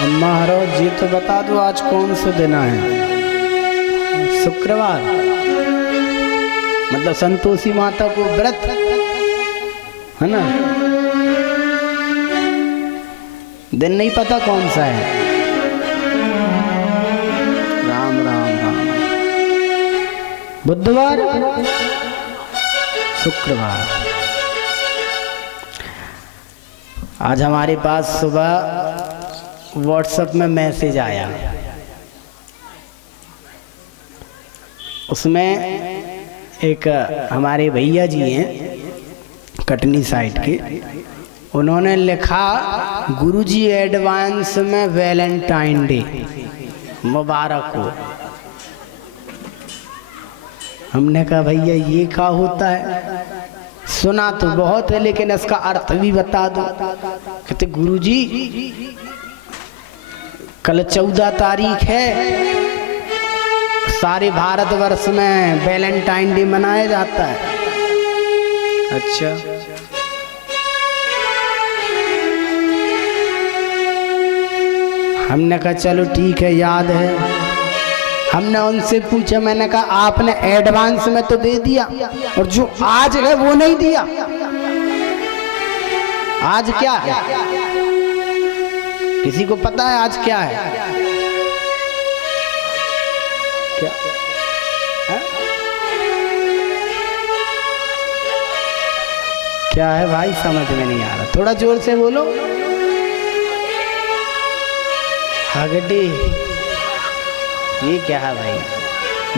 महाराज जी तो बता दो आज कौन सा दिन है? शुक्रवार, मतलब संतोषी माता को व्रत है ना। दिन नहीं पता कौन सा है। राम राम राम। बुधवार, शुक्रवार। आज हमारे पास सुबह व्हाट्सएप में मैसेज आया, उसमें एक हमारे भैया जी हैं कटनी साइड के, उन्होंने लिखा गुरुजी एडवांस में वैलेंटाइन डे मुबारक हो। हमने कहा भैया ये क्या होता है? सुना तो बहुत है लेकिन इसका अर्थ भी बता दो। कहते गुरुजी कल 14 तारीख है, सारे भारतवर्ष में वैलेंटाइन डे मनाया जाता है। अच्छा, हमने कहा चलो ठीक है, याद है। हमने उनसे पूछा, मैंने कहा आपने एडवांस में तो दे दिया और जो आज है वो नहीं दिया। आज क्या है? किसी को पता है आज क्या है? क्या है? क्या है भाई? समझ में नहीं आ रहा, थोड़ा जोर से बोलो। हगडी, ये क्या है भाई?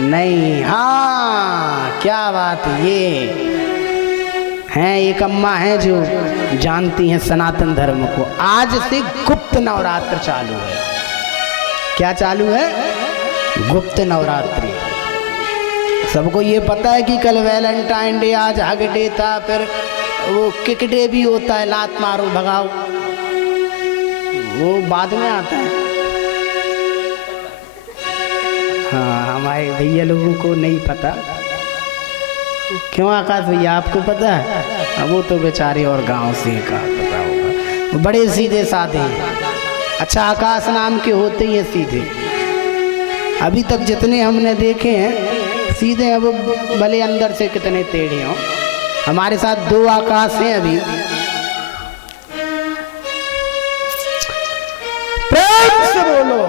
नहीं, हाँ क्या बात, ये हैं एक अम्मा हैं जो जानती हैं सनातन धर्म को। आज से गुप्त नवरात्र चालू है। क्या चालू है? गुप्त नवरात्रि। सबको ये पता है कि कल वैलेंटाइन डे, आज हग डे था, फिर वो किक डे भी होता है, लात मारो भगाओ, वो बाद में आता है। हाँ, हमारे भैया लोगों को नहीं पता। क्यों आकाश भैया, आपको पता है? अब वो तो बेचारे और गांव से का पता होगा, बड़े सीधे साधे। अच्छा, आकाश नाम के होते ही हैं सीधे। अभी तक जितने हमने देखे हैं सीधे, अब भले अंदर से कितने टेढ़े हों। हमारे साथ 2 आकाश हैं अभी। प्रेम से बोलो।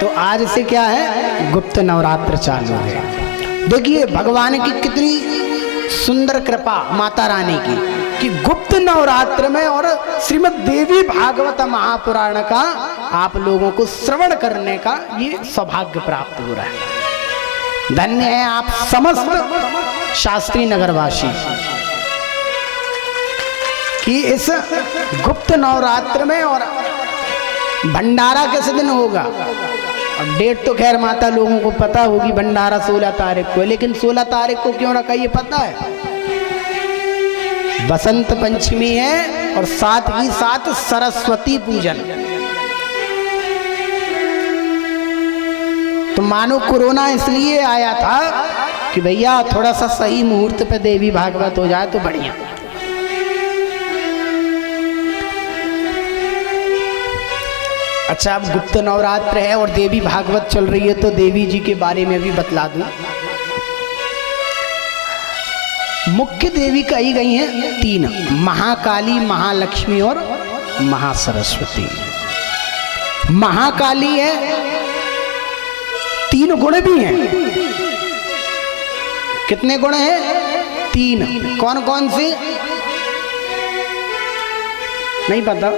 तो आज से क्या है? गुप्त नवरात्र चालू है। देखिए भगवान की कितनी सुंदर कृपा माता रानी की कि गुप्त नवरात्र में और श्रीमद् देवी भागवत महापुराण का आप लोगों को श्रवण करने का ये सौभाग्य प्राप्त हो रहा है। धन्य है आप समस्त शास्त्री नगरवासी कि इस गुप्त नवरात्र में। और भंडारा किस दिन होगा? अब डेट तो खैर माता लोगों को पता होगी, भंडारा 16 तारीख को, लेकिन 16 तारीख को क्यों रखा ये पता है? बसंत पंचमी है और साथ ही साथ सरस्वती पूजन। तो मानो कोरोना इसलिए आया था कि भैया थोड़ा सा सही मुहूर्त पे देवी भागवत हो जाए तो बढ़िया। अच्छा, अब गुप्त नवरात्र है और देवी भागवत चल रही है, तो देवी जी के बारे में भी बतला दूं। मुख्य देवी कही गई हैं 3, महाकाली, महालक्ष्मी और महासरस्वती। महाकाली है, 3 गुण भी हैं। कितने गुण हैं? 3। कौन कौन से? नहीं पता?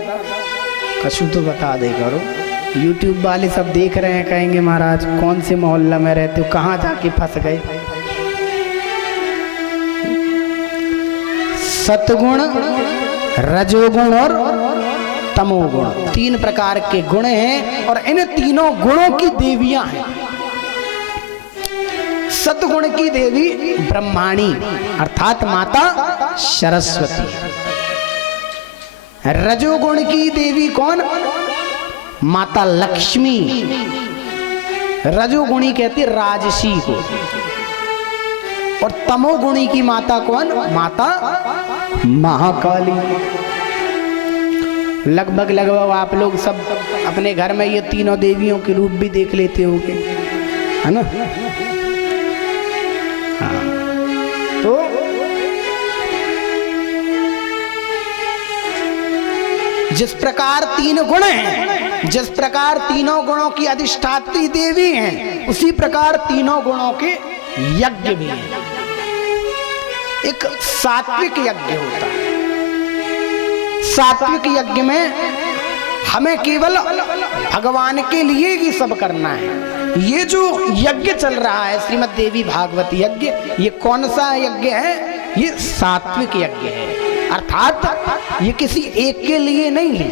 कछु तो बता दे करो। YouTube वाले सब देख रहे हैं, कहेंगे महाराज कौन से मोहल्ला में रहते हो, कहाँ जाके फंस गए। सतगुण, रजोगुण और तमोगुण, 3 प्रकार के गुण हैं और इन तीनों गुणों की देवियां हैं। सतगुण की देवी ब्रह्माणी अर्थात माता सरस्वती। रजोगुण की देवी कौन? माता लक्ष्मी। रजोगुणी कहती राजसी को। और तमोगुणी की माता कौन? माता महाकाली। लगभग आप लोग सब अपने घर में ये तीनों देवियों के रूप भी देख लेते होगे, है ना। हाँ, तो जिस प्रकार तीन गुण हैं, जिस प्रकार तीनों गुणों की अधिष्ठात्री देवी हैं, उसी प्रकार तीनों गुणों के यज्ञ भी हैं। एक सात्विक यज्ञ होता है। सात्विक यज्ञ में हमें केवल भगवान के लिए ही सब करना है। ये जो यज्ञ चल रहा है श्रीमद् देवी भागवत यज्ञ, ये कौन सा यज्ञ है? ये सात्विक यज्ञ है, अर्थात ये किसी एक के लिए नहीं है,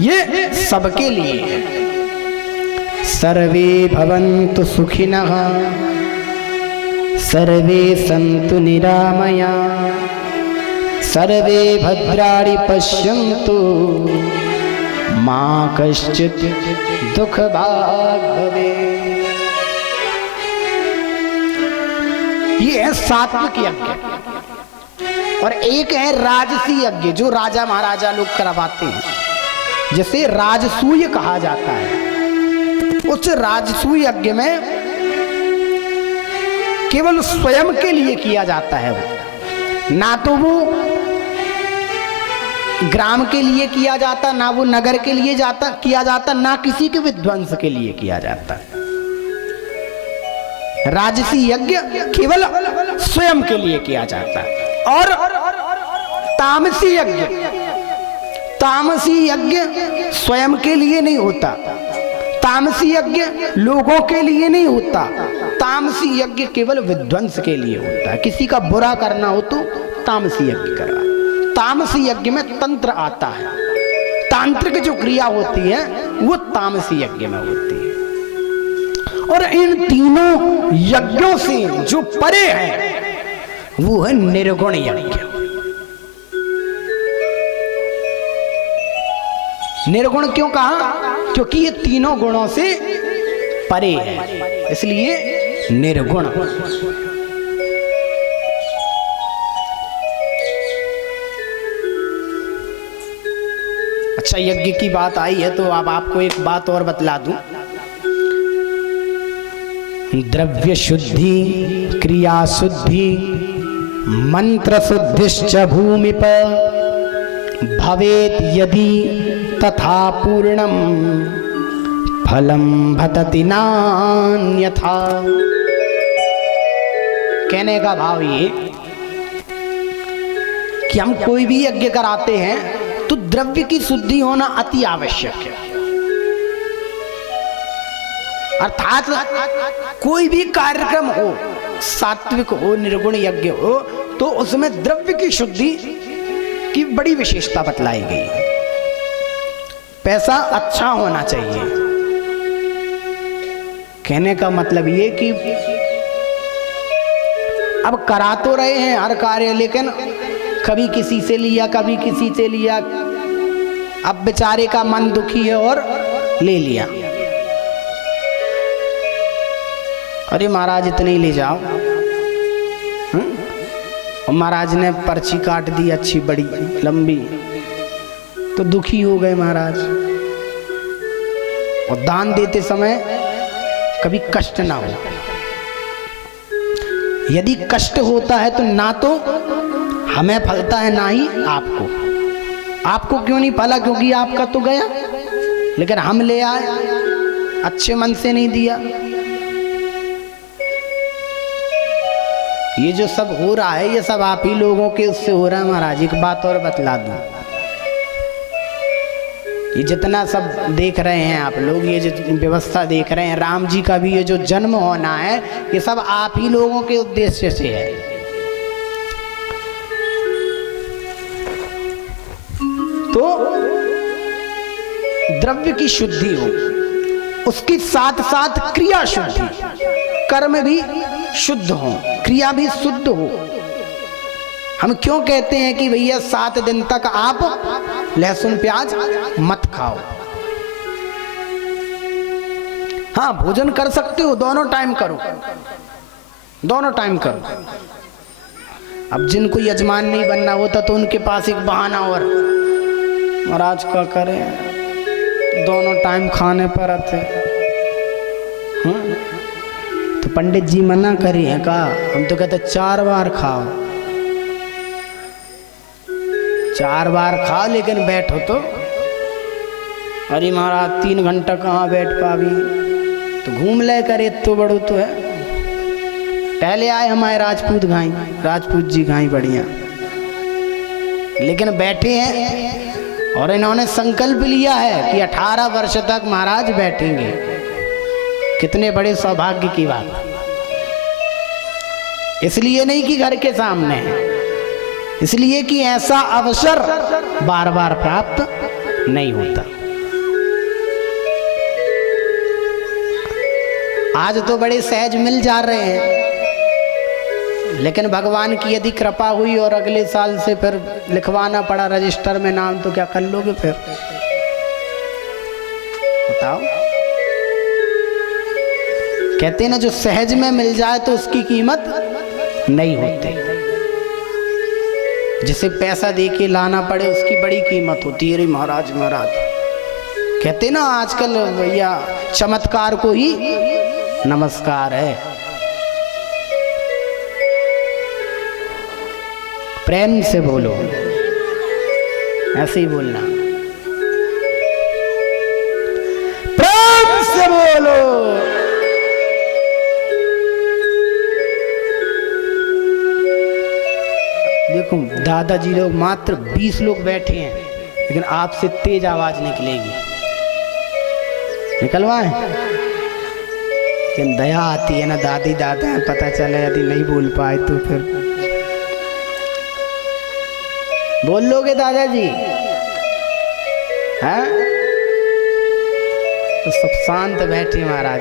ये सबके लिए है। सर्वे भवन्तु सुखिनः सर्वे सन्तु निरामयाः सर्वे भद्राणि पश्यन्तु मा कश्चित् दुःखभाग् भवेत्। ये है सात्विक यज्ञ। और एक है राजसी यज्ञ, जो राजा महाराजा लोग करवाते हैं, जिसे राजसूय कहा जाता है। उस राजसूय यज्ञ में केवल स्वयं के लिए किया जाता है, ना तो वो ग्राम के लिए किया जाता, ना वो नगर के लिए किया जाता, ना किसी के विध्वंस के लिए किया जाता। राजसी यज्ञ केवल स्वयं के लिए किया जाता है। और तामसी यज्ञ, तामसी यज्ञ स्वयं के लिए नहीं होता, तामसी यज्ञ लोगों के लिए नहीं होता, तामसी यज्ञ केवल विध्वंस के लिए होता है। किसी का बुरा करना हो तो तामसी यज्ञ करा। तामसी यज्ञ में तंत्र आता है, तांत्रिक जो क्रिया होती है वो तामसी यज्ञ में होती है। और इन तीनों यज्ञों से जो परे है वो है निर्गुण यज्ञ। निर्गुण क्यों कहा? क्योंकि ये तीनों गुणों से परे है, इसलिए निर्गुण। अच्छा, यज्ञ की बात आई है तो अब आपको एक बात और बतला दूं। द्रव्य शुद्धि, क्रिया शुद्धि, मंत्र शुद्धिश्च भूमि पर भवेत यदि तथा पूर्णम फलम भतति नान्यथा। कहने का भाव ये कि हम कोई भी यज्ञ कराते हैं तो द्रव्य की शुद्धि होना अति आवश्यक है। अर्थात कोई भी कार्यक्रम हो, सात्विक हो, निर्गुण यज्ञ हो, तो उसमें द्रव्य की शुद्धि की बड़ी विशेषता बतलाई गई है। पैसा अच्छा होना चाहिए। कहने का मतलब ये कि अब करा तो रहे हैं हर कार्य, लेकिन कभी किसी से लिया, कभी किसी से लिया, अब बेचारे का मन दुखी है और ले लिया। अरे महाराज इतने ही ले जाओ, और महाराज ने पर्ची काट दी अच्छी बड़ी लंबी, तो दुखी हो गए महाराज। और दान देते समय कभी कष्ट ना हो। यदि कष्ट होता है तो ना तो हमें फलता है ना ही आपको। आपको क्यों नहीं फला? क्योंकि आपका तो गया, लेकिन हम ले आए, अच्छे मन से नहीं दिया। ये जो सब हो रहा है ये सब आप ही लोगों के उससे हो रहा है महाराज। एक बात और बतला दूं, ये जितना सब देख रहे हैं आप लोग, ये जो व्यवस्था देख रहे हैं, राम जी का भी ये जो जन्म होना है, ये सब आप ही लोगों के उद्देश्य से है। तो द्रव्य की शुद्धि हो, उसके साथ साथ क्रिया शुद्धि, कर्म भी शुद्ध हो, क्रिया भी शुद्ध हो। हम क्यों कहते हैं कि भैया 7 दिन तक आप लहसुन प्याज मत खाओ? हाँ, भोजन कर सकते हो, दोनों टाइम करो, दोनों टाइम करो। अब जिनको यजमान नहीं बनना होता तो उनके पास एक बहाना और, महाराज का करें, दोनों टाइम खाने पर आते। तो पंडित जी मना करिए का, हम तो कहते 4 बार खाओ, 4 बार खाओ लेकिन बैठो तो। अरे महाराज 3 घंटा कहाँ बैठ पावी, तो घूम ले करे तो बड़ो तो है। पहले आए हमारे राजपूत घाई, राजपूत जी घाई बढ़िया, लेकिन बैठे हैं और इन्होंने संकल्प लिया है कि 18 वर्ष तक महाराज बैठेंगे। कितने बड़े सौभाग्य की बात। इसलिए नहीं कि घर के सामने है, इसलिए कि ऐसा अवसर बार बार प्राप्त नहीं होता। आज तो बड़े सहज मिल जा रहे हैं, लेकिन भगवान की यदि कृपा हुई और अगले साल से फिर लिखवाना पड़ा रजिस्टर में नाम, तो क्या कर लोगे फिर बताओ। कहते ना जो सहज में मिल जाए तो उसकी कीमत नहीं होती, जिसे पैसा दे के लाना पड़े उसकी बड़ी कीमत होती है। अरे महाराज महाराज कहते ना आजकल भैया चमत्कार को ही नमस्कार है। प्रेम से बोलो, ऐसे ही बोलना, प्रेम से बोलो। देखो दादाजी लोग मात्र 20 लोग बैठे हैं, लेकिन आपसे तेज आवाज निकलेगी, निकलवाएं। लेकिन दया आती है ना, दादी दादा है, पता चले यदि नहीं बोल पाए तो फिर बोल लोगे दादाजी, हैं? तो सब शांत बैठे महाराज।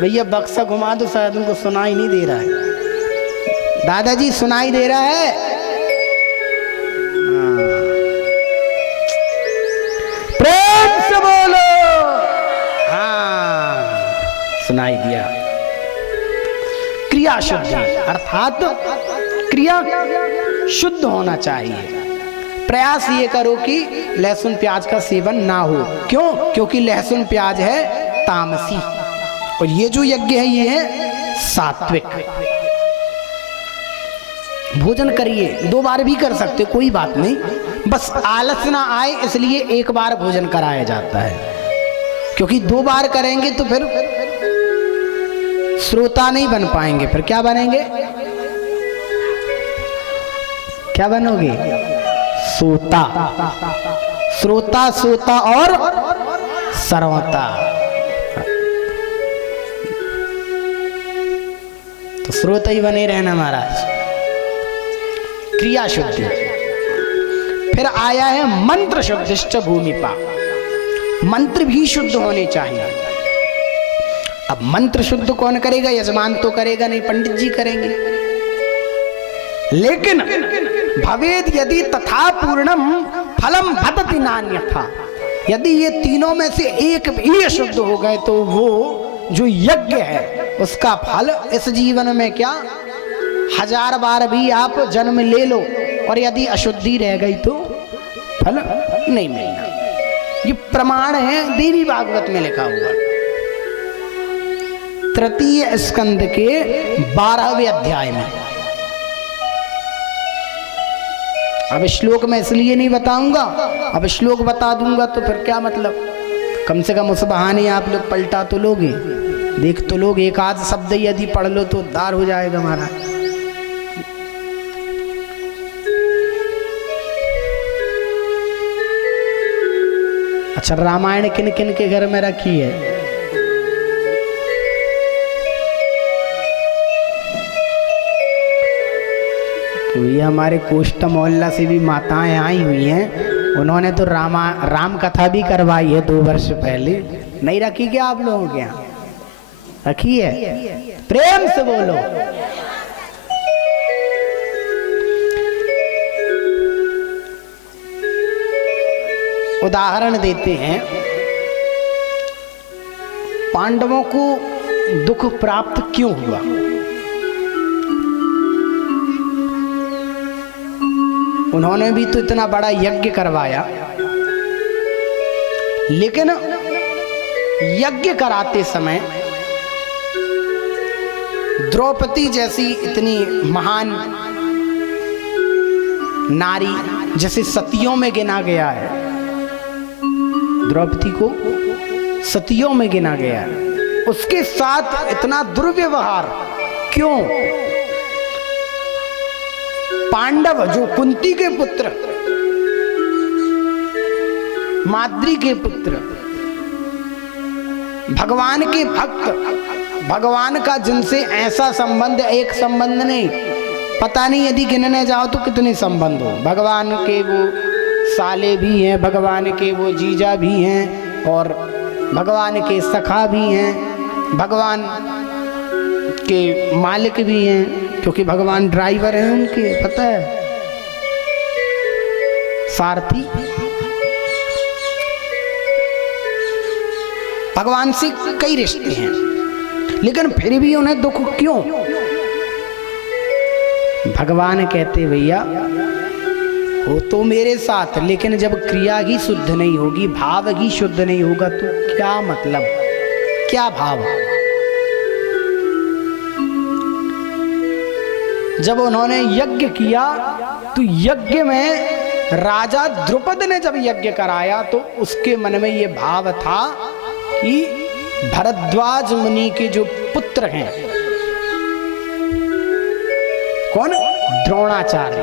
भैया बक्सा घुमा दो, शायद उनको सुनाई नहीं दे रहा है। दादाजी सुनाई दे रहा है? प्रेम से बोलो। हाँ सुनाई दिया। क्रिया शुद्धि अर्थात क्रिया शुद्ध होना चाहिए। प्रयास ये करो कि लहसुन प्याज का सेवन ना हो। क्यों? क्योंकि लहसुन प्याज है तामसी, और ये जो यज्ञ है ये है सात्विक। भोजन करिए, 2 बार भी कर सकते, कोई बात नहीं, बस आलस ना आए इसलिए 1 बार भोजन कराया जाता है। क्योंकि 2 बार करेंगे तो फिर श्रोता नहीं बन पाएंगे, फिर क्या बनेंगे? क्या बनोगे? सोता। श्रोता, सोता और सरवता। तो श्रोता ही बने रहना महाराज। क्रिया शुद्धि। फिर आया है मंत्र शुद्धिश्च भूमिपा। मंत्र भी शुद्ध होने चाहिए। अब मंत्र शुद्ध कौन करेगा? यजमान तो करेगा नहीं, पंडित जी करेंगे। लेकिन भवेद यदि तथा पूर्णम फलम भदति नान्यथा। यदि ये तीनों में से एक भी अशुद्ध हो गए तो वो जो यज्ञ है उसका फल इस जीवन में क्या 1000 बार भी आप जन्म ले लो, और यदि अशुद्धि रह गई तो फल नहीं मिलेगा। ये प्रमाण है देवी भागवत में लिखा हुआ, 3 स्कंद के 12वें अध्याय में। अब श्लोक में इसलिए नहीं बताऊंगा, अब श्लोक बता दूंगा तो फिर क्या मतलब। कम से कम उस बहाने आप लोग पलटा तो लोगे, देख तो लोग, एक आध शब्द यदि पढ़ लो तो उद्धार हो जाएगा हमारा। अच्छा, रामायण किन किन के घर में रखी है? तो ये हमारे कोष्टा मोहल्ला से भी माताएं आई हुई हैं, उन्होंने तो राम कथा भी करवाई है 2 वर्ष पहले। नहीं रखी क्या आप लोगों के यहाँ? रखी है? प्रेम से बोलो। उदाहरण देते हैं, पांडवों को दुख प्राप्त क्यों हुआ? उन्होंने भी तो इतना बड़ा यज्ञ करवाया, लेकिन यज्ञ कराते समय द्रौपदी जैसी इतनी महान नारी, जैसे सतियों में गिना गया है, द्रौपदी को सतियों में गिना गया है, उसके साथ इतना दुर्व्यवहार क्यों? पांडव जो कुंती के पुत्र, माद्री के पुत्र, भगवान के भक्त, भगवान का जिनसे ऐसा संबंध, एक संबंध नहीं, पता नहीं यदि गिनने जाओ तो कितने संबंध हो। भगवान के वो साले भी हैं, भगवान के वो जीजा भी हैं, और भगवान के सखा भी हैं, भगवान के मालिक भी हैं, क्योंकि भगवान ड्राइवर हैं उनके, पता है, सारथी। भगवान से कई रिश्ते हैं, लेकिन फिर भी उन्हें दुख क्यों? भगवान कहते भैया हो तो मेरे साथ, लेकिन जब क्रिया ही शुद्ध नहीं होगी, भाव ही शुद्ध नहीं होगा तो क्या मतलब, क्या भाव? जब उन्होंने यज्ञ किया तो यज्ञ में राजा द्रुपद ने जब यज्ञ कराया तो उसके मन में ये भाव था कि भरद्वाज मुनि के जो पुत्र हैं, कौन? द्रोणाचार्य,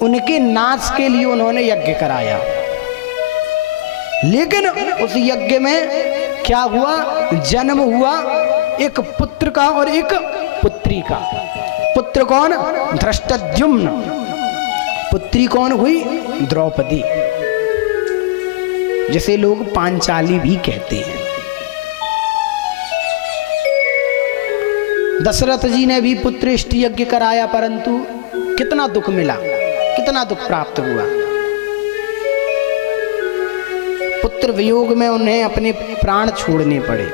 उनके नाश के लिए उन्होंने यज्ञ कराया। लेकिन उस यज्ञ में क्या हुआ? जन्म हुआ एक पुत्र का और एक पुत्री का। पुत्र कौन? धृष्टद्युम्न। पुत्री कौन हुई? द्रौपदी, जिसे लोग पांचाली भी कहते हैं। दशरथ जी ने भी पुत्रेष्टि यज्ञ कराया, परंतु कितना दुख मिला, कितना दुख प्राप्त हुआ। पुत्र वियोग में उन्हें अपने प्राण छोड़ने पड़े।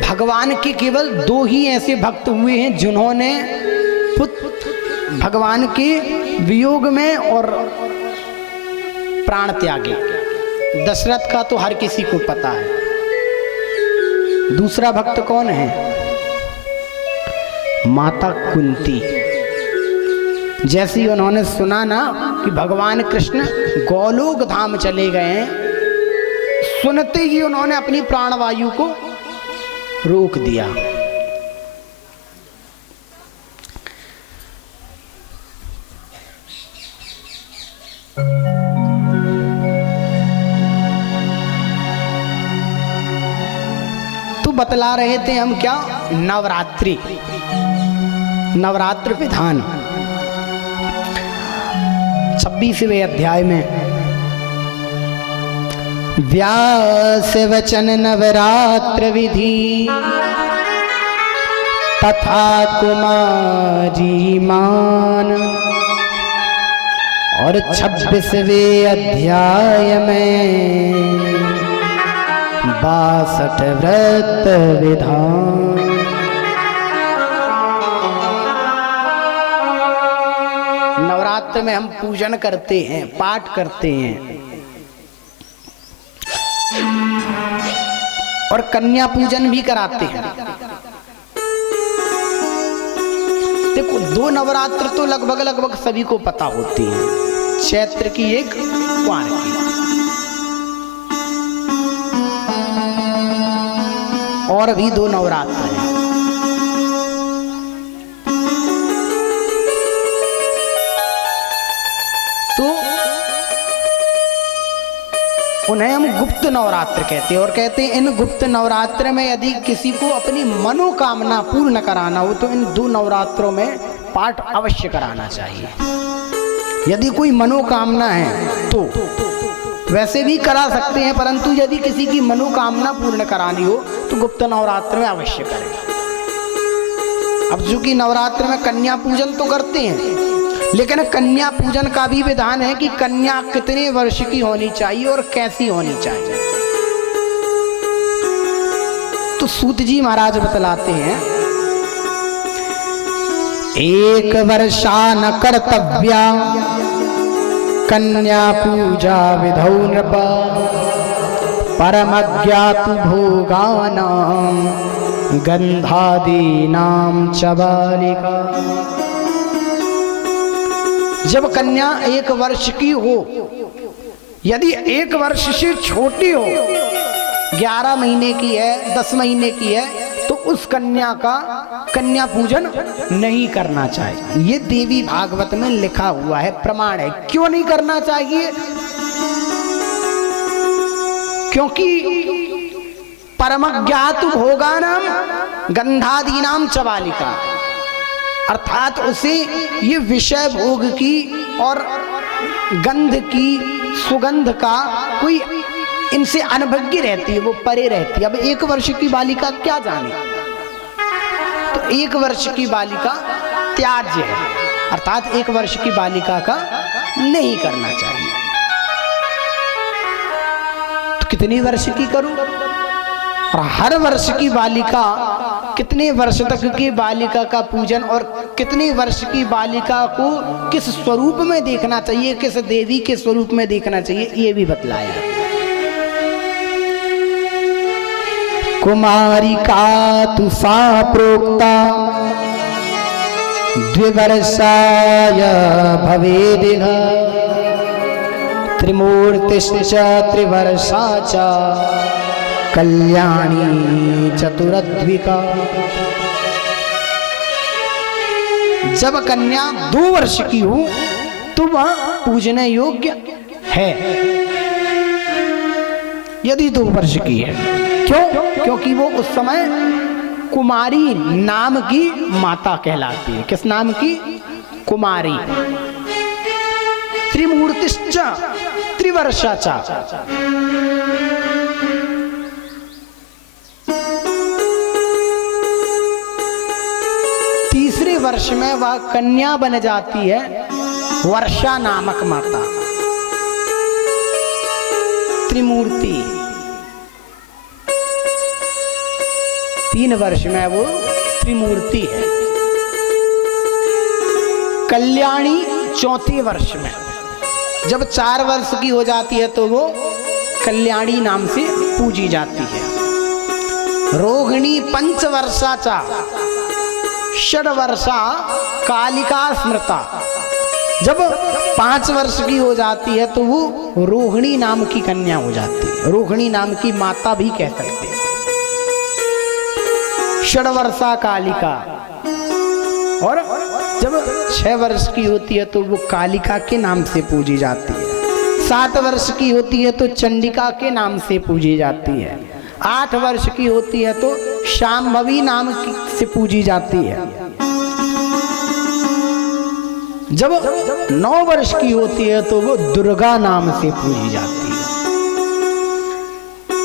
भगवान के केवल 2 ही ऐसे भक्त हुए हैं जिन्होंने भगवान के वियोग में और प्राण त्यागे। दशरथ का तो हर किसी को पता है। दूसरा भक्त कौन है? माता कुंती। जैसे ही उन्होंने सुना ना कि भगवान कृष्ण गोलोक धाम चले गए हैं, सुनते ही उन्होंने अपनी प्राणवायु को रोक दिया। तो बतला रहे थे हम क्या? नवरात्रि, नवरात्र विधान 26वें अध्याय में व्यास वचन नवरात्र विधि तथा कुमारी मान, और 26वें अध्याय में 62 व्रत विधान। नवरात्र में हम पूजन करते हैं, पाठ करते हैं, और कन्या पूजन भी कराते हैं। देखो, 2 नवरात्र तो लगभग सभी को पता होती हैं, चैत्र की एक, कुंवार की। और भी 2 नवरात्र हैं। तो उन्हें हम गुप्त नवरात्र कहते हैं, और कहते हैं इन गुप्त नवरात्र में यदि किसी को अपनी मनोकामना पूर्ण कराना हो तो इन 2 नवरात्रों में पाठ अवश्य कराना चाहिए। यदि कोई मनोकामना है तो वैसे भी करा सकते हैं, परंतु यदि किसी की मनोकामना पूर्ण करानी हो तो गुप्त नवरात्र में अवश्य करें। अब चूंकि नवरात्र में कन्या पूजन तो करते हैं, लेकिन कन्या पूजन का भी विधान है कि कन्या कितने वर्ष की होनी चाहिए और कैसी होनी चाहिए। तो सूत जी महाराज बतलाते हैं, एक वर्षा न कर्तव्या कन्या पूजा विधौ नृप परमज्ञातु भोगानां गंधादीनां च बालिका। जब कन्या 1 वर्ष की हो, यदि 1 वर्ष से छोटी हो, 11 महीने की है, 10 महीने की है, तो उस कन्या का कन्या पूजन नहीं करना चाहिए। ये देवी भागवत में लिखा हुआ है, प्रमाण है। क्यों नहीं करना चाहिए? क्योंकि परमज्ञातु भोगानाम गंधादीनाम च बालिका, अर्थात उसे ये विषय भोग की और गंध की, सुगंध का कोई इनसे अनभिज्ञ रहती है, वो परे रहती है। अब 1 वर्ष की बालिका क्या जाने, तो 1 वर्ष की बालिका त्याज्य है, अर्थात 1 वर्ष की बालिका का नहीं करना चाहिए। तो कितनी वर्ष की करूं? और हर वर्ष की बालिका, कितने वर्ष तक की बालिका का पूजन और कितने वर्ष की बालिका को किस स्वरूप में देखना चाहिए, किस देवी के स्वरूप में देखना चाहिए, ये भी बतलाया। कुमारिका तु सा प्रोक्ता द्विवर्षाय भवेदिह त्रिमूर्तिश्च त्रिवर्षा च कल्याणी चतुरद्विका। जब कन्या 2 वर्ष की हो तो वह पूजने योग्य है, यदि 2 वर्ष की है। क्यों? क्योंकि वो उस समय कुमारी नाम की माता कहलाती है। किस नाम की? कुमारी। त्रिमूर्तिश्च त्रिवर्षा च, तीसरे वर्ष में वह कन्या बन जाती है, वर्षा नामक माता। त्रिमूर्ति, 3 वर्ष में वो त्रिमूर्ति है। कल्याणी 4 वर्ष में, जब 4 वर्ष की हो जाती है तो वो कल्याणी नाम से पूजी जाती है। रोहिणी 5 वर्षा चा षड्वर्षा कालिका स्मृता, जब 5 वर्ष की हो जाती है तो वो रोहिणी नाम की कन्या हो जाती है। रोहिणी नाम की माता भी कह सकते हैं। षड्वर्षा कालिका, और जब 6 वर्ष की होती है तो वो कालिका के नाम से पूजी जाती है। 7 वर्ष की होती है तो चंडिका के नाम से पूजी जाती है। 8 वर्ष की होती है तो शांभवी नाम से पूजी जाती है। जब 9 वर्ष की होती है तो वो दुर्गा नाम से पूजी जाती है।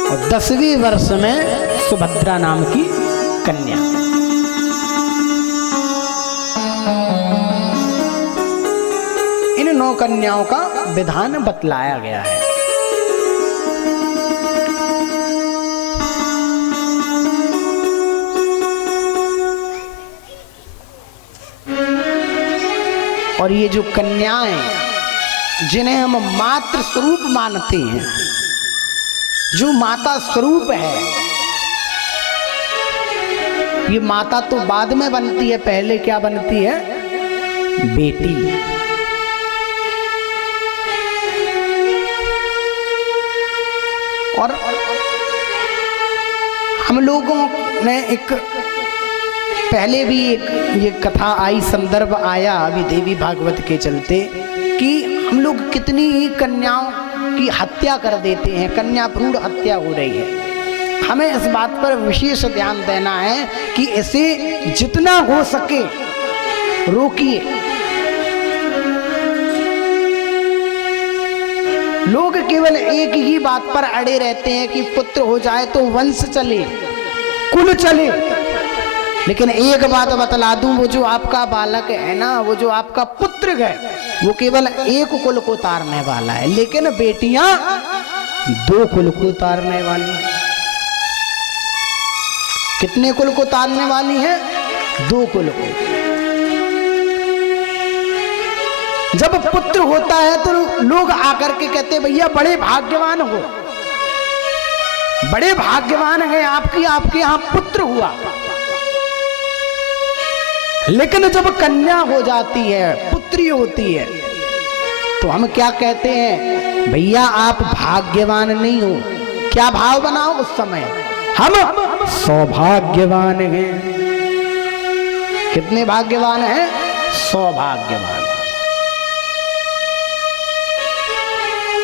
और 10वें वर्ष में सुभद्रा नाम की कन्या। इन 9 कन्याओं का विधान बतलाया गया है। और ये जो कन्याएं जिन्हें हम मातृ स्वरूप मानते हैं, जो माता स्वरूप है, ये माता तो बाद में बनती है, पहले क्या बनती है? बेटी। और हम लोगों ने एक पहले भी एक ये कथा आई, संदर्भ आया अभी देवी भागवत के चलते, कि हम लोग कितनी ही कन्याओं की हत्या कर देते हैं, कन्या भ्रूण हत्या हो रही है। हमें इस बात पर विशेष ध्यान देना है कि इसे जितना हो सके रोकिए। लोग केवल एक ही बात पर अड़े रहते हैं कि पुत्र हो जाए तो वंश चले, कुल चले। लेकिन एक बात बतला दूं, वो जो आपका बालक है ना, वो जो आपका पुत्र है, वो केवल एक कुल को तारने वाला है, लेकिन बेटियां 2 कुल को तारने वाली हैं। कितने कुल को तारने वाली हैं? 2 कुल को। जब पुत्र होता है तो लोग आकर के कहते भैया बड़े भाग्यवान हो, बड़े भाग्यवान हैं आपके यहाँ पुत्र हुआ। लेकिन जब कन्या हो जाती है, पुत्री होती है, तो हम क्या कहते हैं, भैया आप भाग्यवान नहीं हो। क्या भाव बनाओ उस समय, हम सौभाग्यवान हैं। कितने भाग्यवान हैं, सौभाग्यवान।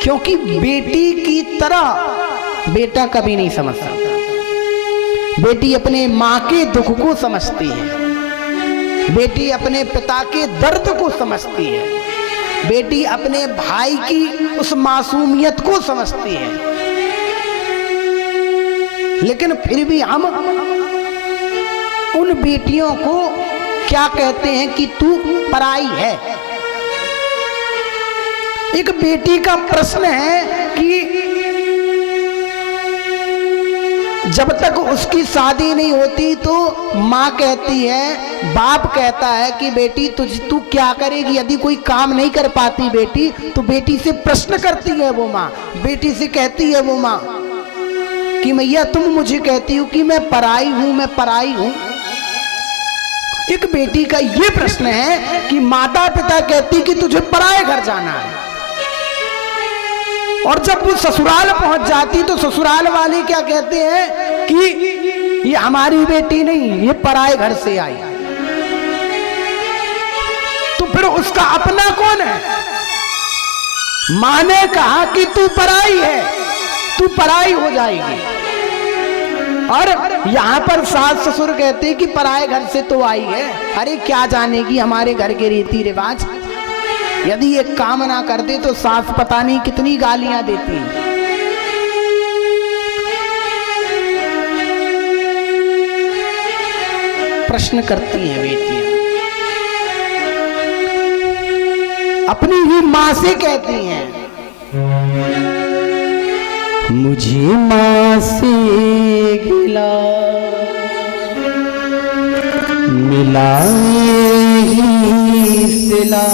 क्योंकि बेटी की तरह बेटा कभी नहीं समझ सकता। बेटी अपने मां के दुख को समझती है, बेटी अपने पिता के दर्द को समझती है, बेटी अपने भाई की उस मासूमियत को समझती है। लेकिन फिर भी हम उन बेटियों को क्या कहते हैं कि तू पराई है। एक बेटी का प्रश्न है कि जब तक उसकी शादी नहीं होती तो माँ कहती है, बाप कहता है कि बेटी तू क्या करेगी। यदि कोई काम नहीं कर पाती बेटी, तो बेटी से प्रश्न करती है वो माँ, बेटी से कहती है वो माँ कि मैया तुम मुझे कहती हो कि मैं पराई हूं, मैं पराई हूं। एक बेटी का ये प्रश्न है कि माता पिता कहती कि तुझे पराए घर जाना है, और जब वो ससुराल पहुंच जाती तो ससुराल वाले क्या कहते हैं कि ये हमारी बेटी नहीं, ये पराए घर से आई। तो फिर उसका अपना कौन है। मां ने कहा कि तू पराई है, तू पराई हो जाएगी, और यहां पर सास ससुर कहते हैं कि पराए घर से तो आई है। अरे क्या जानेगी हमारे घर के रीति रिवाज। यदि ये काम ना कर दे तो सास पता नहीं कितनी गालियां देती है। प्रश्न करती हैं बेटियां, अपनी ही मां से कहती हैं, मुझे मां से गिला मिला ही सिला।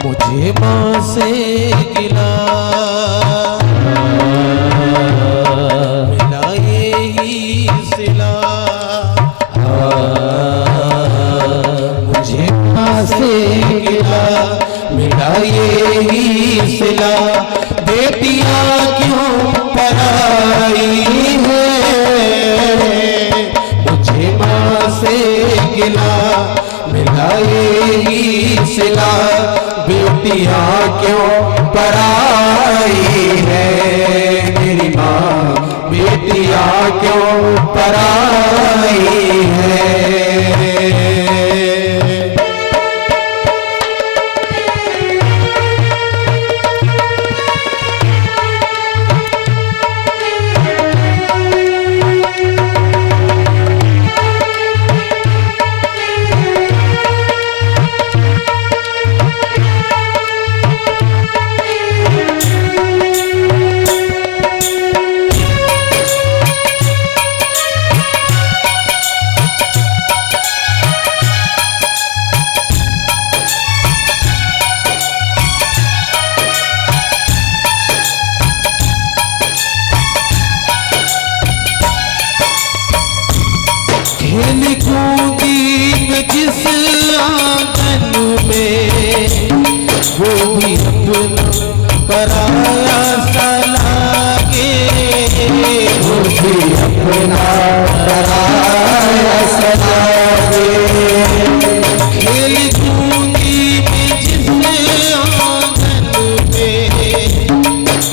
मुझे मां से गिला मिला यही सिला। मुझे मां से गिला मिला यही सिला। बेटियां क्यों पराई है, मुझे मां से गिला मिला यही सिला। बेटियां क्यों पराई है मेरी माँ, बेटियां क्यों पराई है। खेल कूदी में जिस आंगन में, वो भी अपना पराया सा लागे, वो भी अपना पराया सा लागे। खेल कूदी में जिस आंगन में,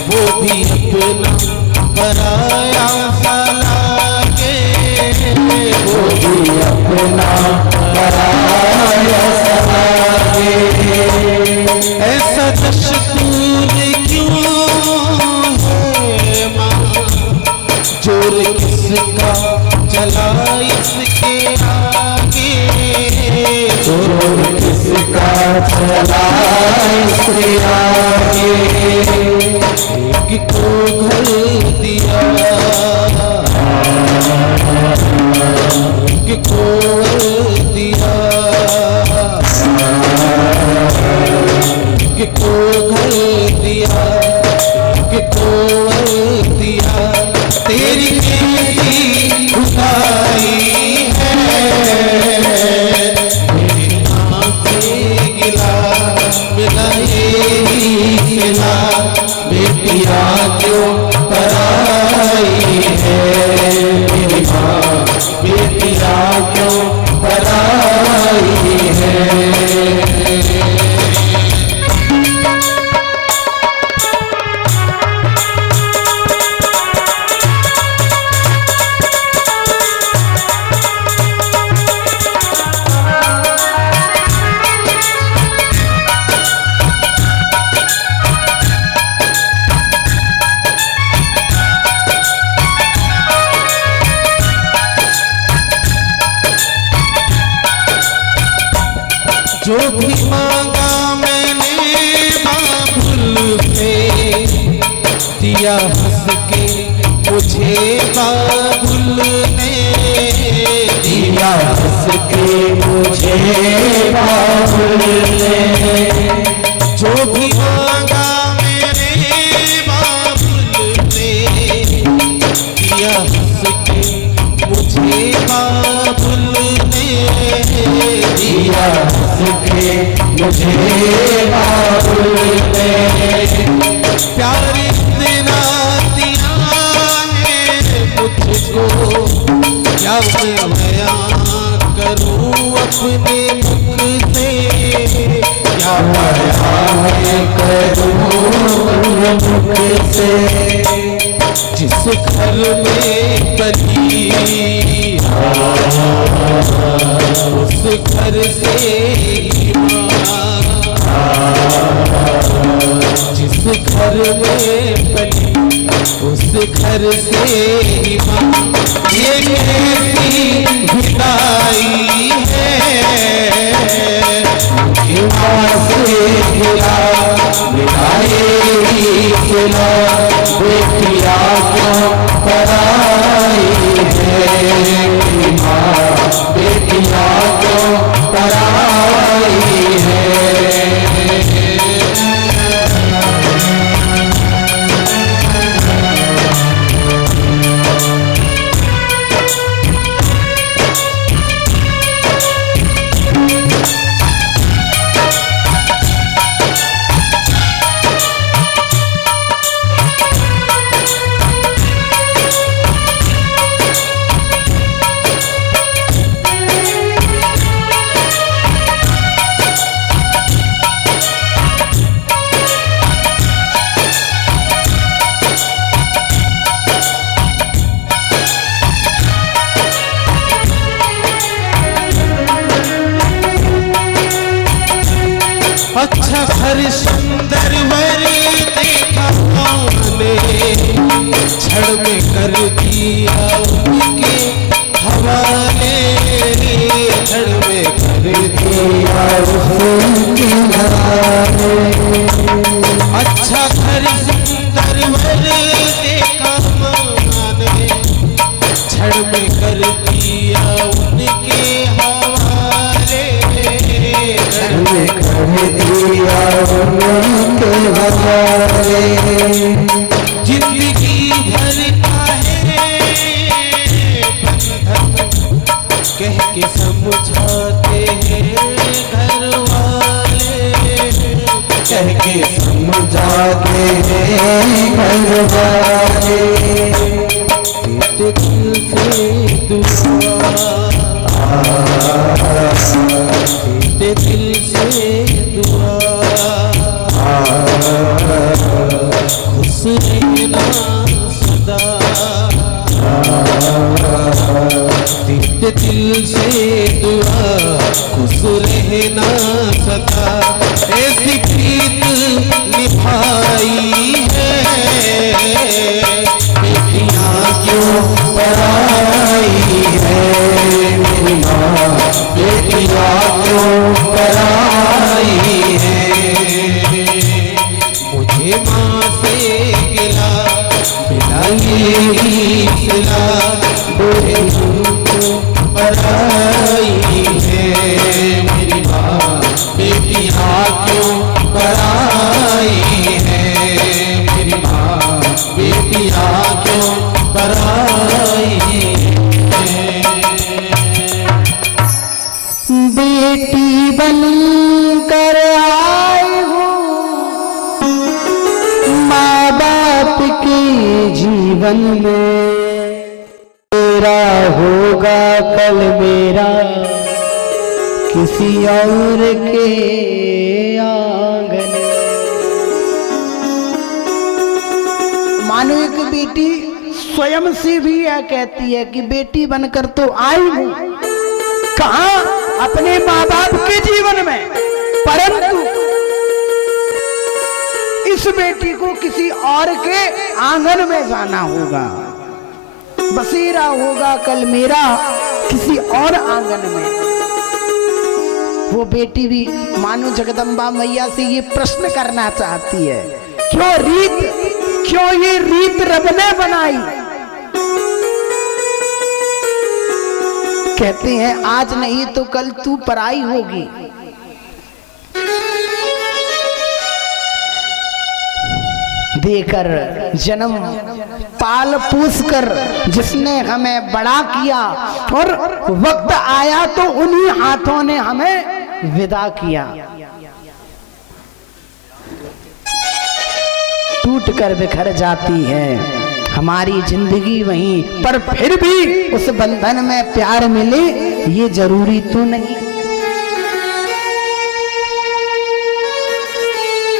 वो भी अपना पराया सा लागे, वो भी अपना पराया सा लागे। ऐसा दस्तूर क्यों है माँ, जोर किसका चला इसके आगे, जोर किसका चला इसके आगे। एक को घर दिया, एक को दिया, एक को घर दिया, एक को दिया। तेरी कैसी खुदाई है, मेरी आँखें गिला मिला यही मिला, बेटिया क्यों पराई है, मेरी माँ बेटिया क्यों पराई है। जो भी मांगा मैंने बाबुल से, दिया हंस के मुझे बाबुल ने, दिया हंस के मुझे बाबुल ने। जो भी मांगा मैंने बाबुल से, दिया हंस के मुझे बाबुल ने, दिया के मुझे बाबुल ने। प्यार इतना दिया है मुझको, क्या मैं बयां करूं अपने मुख से, क्या बयां करूं मुख से। जिस घर में पली उस घर से जिस घर में पली उस घर से माँ, ये कैसी विदाई है, माँ से गिरा मिलाए गिला, बेटिया क्यों पराई है, माँ बेटिया क्यों पराई है। अच्छा घर सुंदर वर देखा हमने, क्षण में कर दिया उनके हवाले, क्षण में कर दिया उनके हवाले। अच्छा घर सुंदर वर देखा हमने, क्षण में कर दिया उनके हवाले, क्षण में कर दिया उनके हवाले। जिंदगी भर का है कह के समझाते हैं घर वाले, कह के समझाते हैं घर वाले। देते दिल से दुआ, देते दिल से दुआ, खुश रहना सदा, देते दिल से दुआ, खुश रहना सदा। ऐसी प्रीत निभाई है बेटियां क्यों ही सिला बोले तुमको पराई है मेरी माँ बेटियाँ क्यों पराई है मेरी माँ बेटियाँ क्यों पराई है। बेटी बन कर आई हूँ माँ बाप के जीवन में, मेरा होगा कल मेरा किसी और के आंगन। मानो एक बेटी स्वयं से भी यह कहती है कि बेटी बनकर तो आई हूं, कहां? अपने माँ बाप के जीवन में, परंतु इस बेटी को किसी और के आंगन में जाना होगा, बसेरा होगा कल मेरा किसी और आंगन में। वो बेटी भी मानो जगदम्बा मैया से ये प्रश्न करना चाहती है, क्यों ये रीत रब ने बनाई? कहते हैं आज नहीं तो कल तू पराई होगी। देकर जन्म पाल पोस कर जिसने हमें बड़ा किया, और वक्त आया तो उन्हीं हाथों ने हमें विदा किया। टूट कर बिखर जाती है हमारी जिंदगी वहीं, पर फिर भी उस बंधन में प्यार मिले ये जरूरी तो नहीं।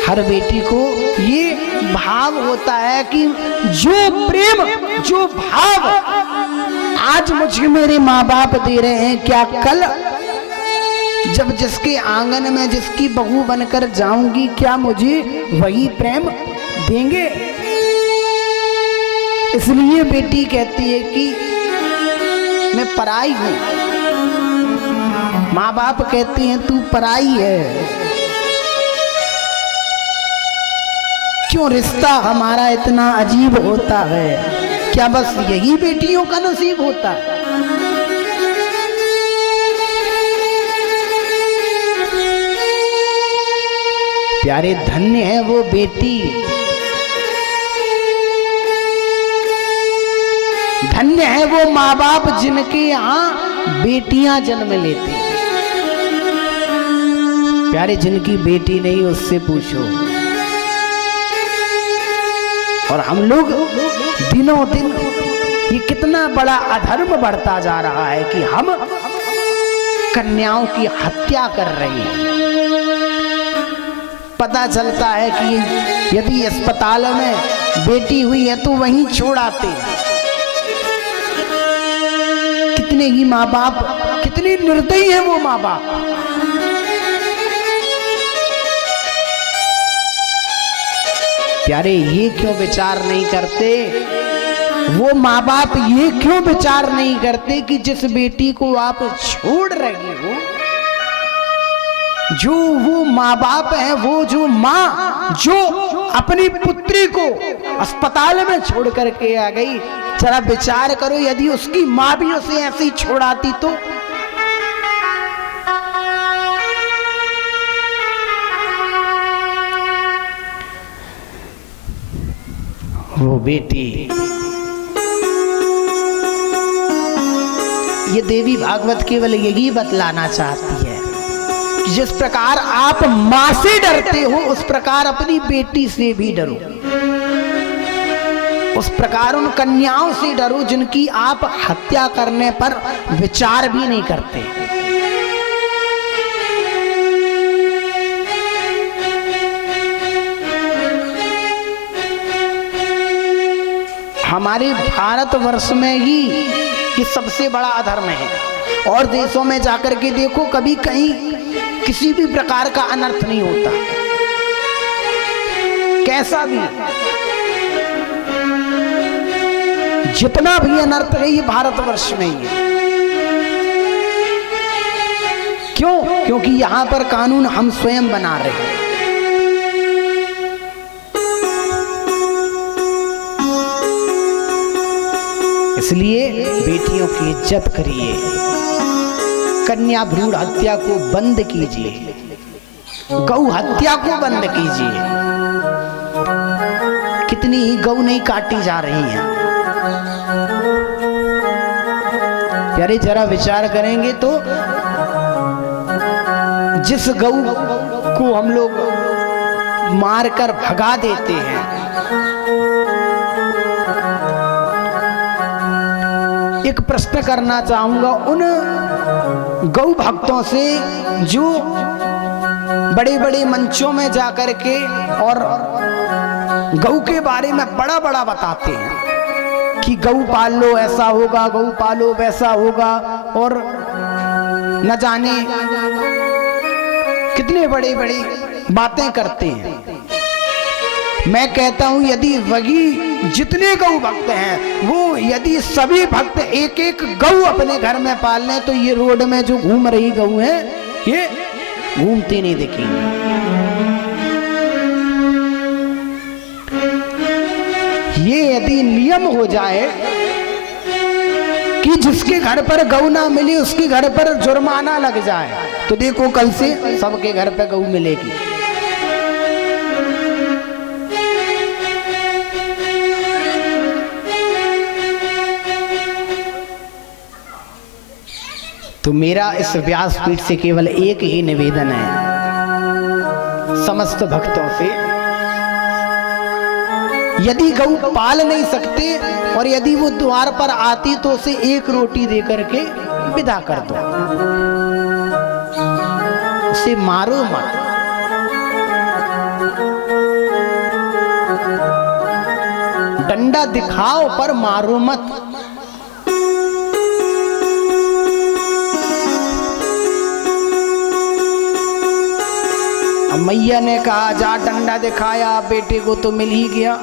हर बेटी को ये भाव होता है कि जो प्रेम जो भाव आज मुझे मेरे माँ बाप दे रहे हैं, क्या कल जब जिसके आंगन में जिसकी बहू बनकर जाऊंगी क्या मुझे वही प्रेम देंगे? इसलिए बेटी कहती है कि मैं पराई हूं, माँ बाप कहते हैं तू पराई है। क्यों रिश्ता हमारा इतना अजीब होता है? क्या बस यही बेटियों का नसीब होता है? प्यारे धन्य है वो बेटी, धन्य है वो माँ बाप जिनके यहाँ बेटियां जन्म लेती। प्यारे जिनकी बेटी नहीं उससे पूछो। और हम लोग दिनों दिन ये कितना बड़ा अधर्म बढ़ता जा रहा है कि हम कन्याओं की हत्या कर रहे हैं। पता चलता है कि यदि अस्पताल में बेटी हुई है तो वहीं छोड़ आते। कितने ही माँ बाप कितने निर्दयी हैं वो माँ बाप। प्यारे ये क्यों विचार नहीं करते, वो माँ बाप ये क्यों विचार नहीं करते कि जिस बेटी को आप छोड़ रहे हो, जो वो माँ बाप हैं, वो जो माँ जो अपनी पुत्री को अस्पताल में छोड़ करके आ गई, जरा विचार करो यदि उसकी माँ भी उसे ऐसे ही छोड़ाती तो। वो बेटी, ये देवी भागवत केवल यही बतलाना चाहती है कि जिस प्रकार आप माँ से डरते हो उस प्रकार अपनी बेटी से भी डरो, उस प्रकार उन कन्याओं से डरो जिनकी आप हत्या करने पर विचार भी नहीं करते। हमारे भारतवर्ष में ही ये सबसे बड़ा अधर्म है। और देशों में जाकर के देखो, कभी कहीं किसी भी प्रकार का अनर्थ नहीं होता, कैसा भी। जितना भी अनर्थ है ये भारतवर्ष में ही है। क्यों? क्योंकि यहां पर कानून हम स्वयं बना रहे हैं। इसलिए बेटियों की इज्जत करिए, कन्या भ्रूण हत्या को बंद कीजिए, गौ हत्या को बंद कीजिए। कितनी ही गौ नहीं काटी जा रही हैं। यारे जरा विचार करेंगे तो जिस गौ को हम लोग मारकर भगा देते हैं, एक प्रश्न करना चाहूंगा उन गौ भक्तों से जो बड़े बड़े मंचों में जाकर के और गौ के बारे में बड़ा बड़ा बताते हैं कि गौ पाल लो ऐसा होगा, गौ पालो वैसा होगा, और न जाने कितने बड़े बड़े बातें करते हैं। मैं कहता हूं यदि वही जितने गौ भक्त हैं वो यदि सभी भक्त एक एक गौ अपने घर में पाल लें तो ये रोड में जो घूम रही गौ है ये घूमती नहीं दिखेंगी। ये यदि नियम हो जाए कि जिसके घर पर गौ ना मिले उसके घर पर जुर्माना लग जाए तो देखो कल से सबके घर पर गौ मिलेगी। तो मेरा इस व्यासपीठ से केवल एक ही निवेदन है समस्त भक्तों से, यदि गौ पाल नहीं सकते और यदि वो द्वार पर आती तो उसे एक रोटी दे करके विदा कर दो, उसे मारो मत। डंडा दिखाओ पर मारो मत। मैया ने कहा जा डंडा दिखाया, बेटे को तो मिल ही गया,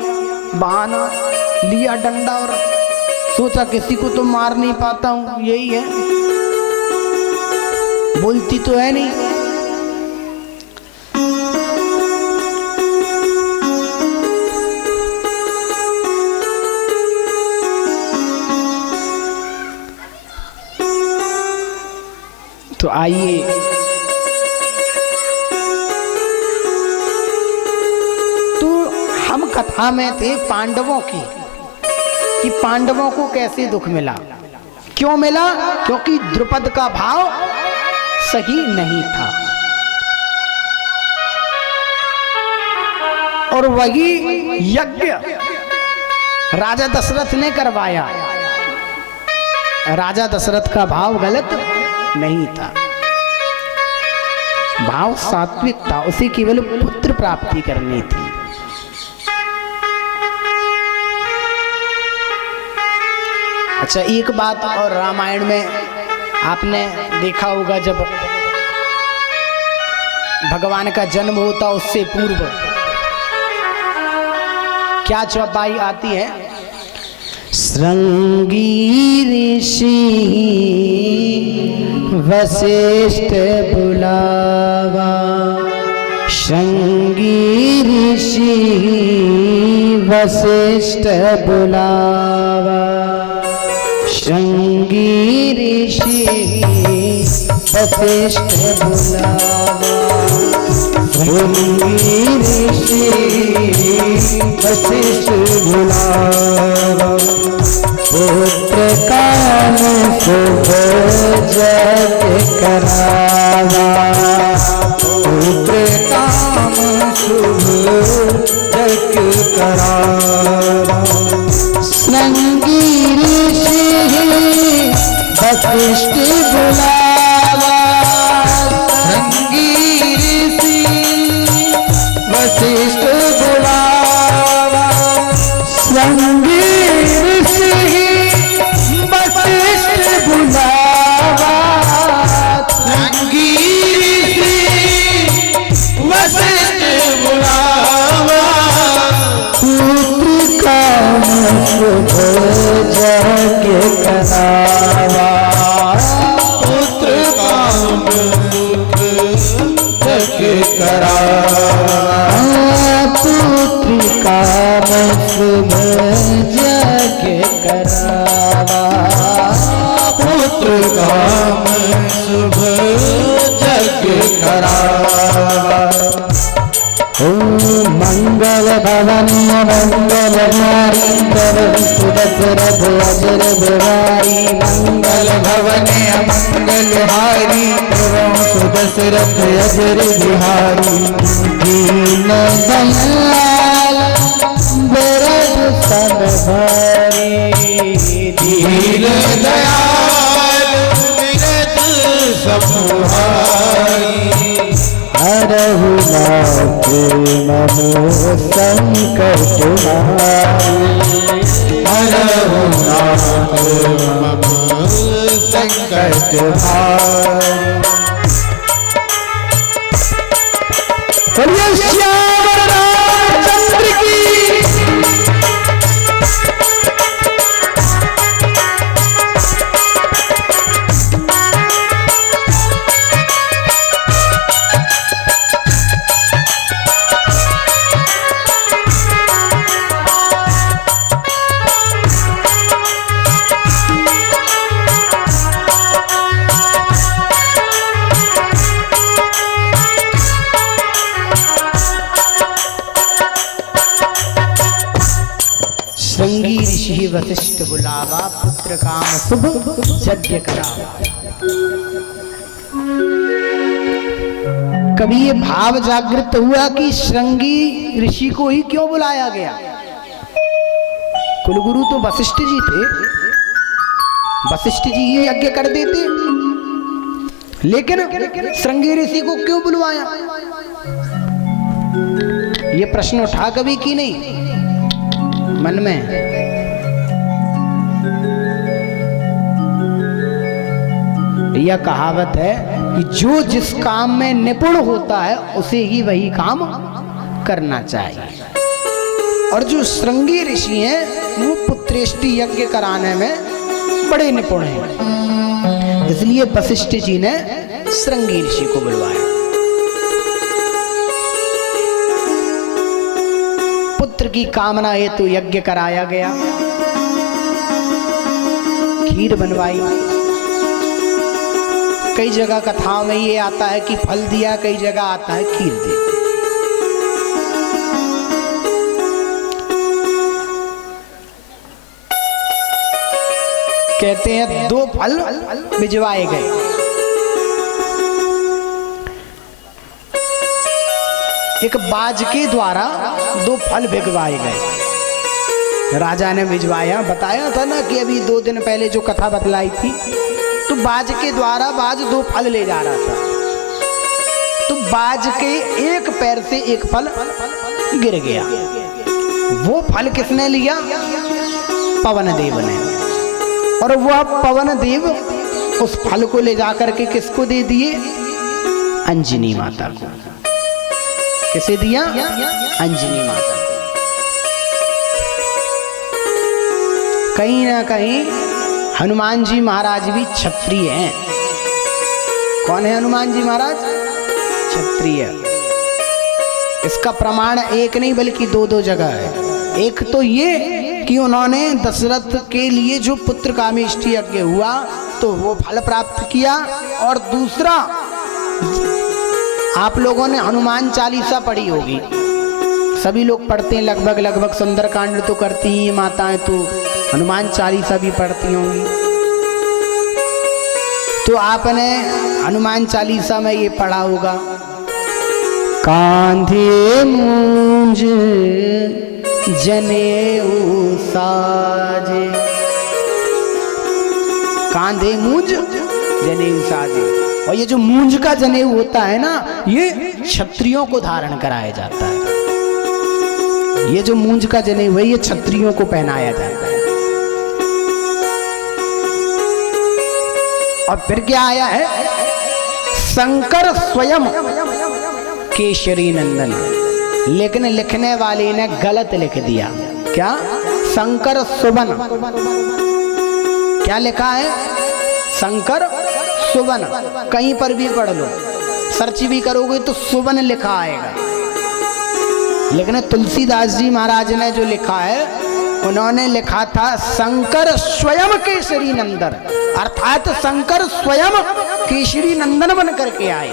बहाना लिया डंडा और सोचा किसी को तो मार नहीं पाता हूं, यही है, बोलती तो है नहीं। तो आइए हम कथा में थे पांडवों की कि पांडवों को कैसे दुख मिला, क्यों मिला? क्योंकि द्रुपद का भाव सही नहीं था और वही यज्ञ राजा दशरथ ने करवाया। राजा दशरथ का भाव गलत नहीं था, भाव सात्विक था, उसे केवल पुत्र प्राप्ति करनी थी। अच्छा एक बात और, रामायण में आपने देखा होगा जब भगवान का जन्म होता उससे पूर्व क्या चौपाई आती है? श्रृंगी ऋषि वशिष्ठ बुलावा, श्रृंगी ऋषि वशिष्ठ बुलावा, श्रृंगी ऋषि वशिष्ठ बुलावा, श्रृंगी ऋषि वशिष्ठ बुलावा, पुत्र काम शुभ जग करावा, पुत्र काम शुभ जग करावा, श्रृंगी वशिष्ठ बुलावा, श्रृंगी ऋषि वशिष्ठ बुलावा, श्रृंगी ऋषि वशिष्ठ बुलावा, श्रृंगी ऋषि वशिष्ठ बुलावा, पुत्र काम शुभ जग करावा, भवने मंगलहारी करंतु दशरथ अजर बिहारी मंगल भवने मंगलहारी करंतु दशरथ अजर बिहारी दीन दयाल बिरज सन भारी दीन दयाल बिरज समुहारी हरहु नाथ ममो संकट हरहु नाथ मम संकट हारी बोलिए श्याम रामचंद्र की श्रृंगी ऋषि वशिष्ठ बुलावा पुत्र काम शुभ यज्ञ करावा। कभी ये भाव जागृत हुआ कि श्रृंगी ऋषि को ही क्यों बुलाया गया। कुलगुरु तो वशिष्ठ जी थे, वशिष्ठ जी ही यज्ञ कर देते, लेकिन श्रृंगी ऋषि को क्यों बुलवाया। ये प्रश्न उठा कभी की नहीं मन में। यह कहावत है कि जो जिस काम में निपुण होता है उसे ही वही काम करना चाहिए। और जो श्रृंगी ऋषि हैं वो पुत्रेष्टि यज्ञ कराने में बड़े निपुण हैं, इसलिए वशिष्ठ जी ने श्रृंगी ऋषि को बुलवाया। पुत्र की कामना हेतु यज्ञ कराया गया, खीर बनवाई। कई जगह कथाओं में ये आता है कि फल दिया, कई जगह आता है खीर दी। कहते हैं 2 फल भिजवाए गए। एक बाज के द्वारा 2 फल भिजवाए गए। राजा ने भिजवाया, बताया था ना कि अभी 2 दिन पहले जो कथा बतलाई थी, तो बाज के द्वारा बाज 2 फल ले जा रहा था। तो बाज के एक पैर से एक फल गिर गया। वो फल किसने लिया? पवन देव ने। और वह पवन देव उस फल को ले जाकर के किसको दे दिए? अंजनी माता को। किसे दिया? अंजनी माता को। कहीं ना कहीं हनुमान जी महाराज भी क्षत्रिय हैं। कौन है हनुमान जी महाराज? क्षत्रिय। इसका प्रमाण एक नहीं बल्कि 2 जगह है। एक तो ये कि उन्होंने दशरथ के लिए जो पुत्र कामेष्टि यज्ञ हुआ तो वो फल प्राप्त किया, और दूसरा आप लोगों ने हनुमान चालीसा पढ़ी होगी, सभी लोग पढ़ते हैं लगभग सुंदरकांड तो करती ही माताएं, तो हनुमान चालीसा भी पढ़ती होंगी। तो आपने हनुमान चालीसा में ये पढ़ा होगा, कांधे मूंज जनेऊ साजे, कांधे मूंज जनेऊ साजे। और ये जो मूंज का जनेऊ होता है ना, ये क्षत्रियों को धारण कराया जाता है। ये जो मूंज का जनेऊ है ये क्षत्रियों को पहनाया जाता है। और फिर क्या आया है? शंकर स्वयं केशरी नंदन, लेकिन लिखने वाले ने गलत लिख दिया। क्या? शंकर सुवन। क्या लिखा है? शंकर सुवन। कहीं पर भी पढ़ लो, सर्च भी करोगे तो सुवन लिखा आएगा। लेकिन तुलसीदास जी महाराज ने जो लिखा है, उन्होंने लिखा था शंकर स्वयं केशरी नंदन, अर्थात शंकर स्वयं केशरी नंदन बन करके आए।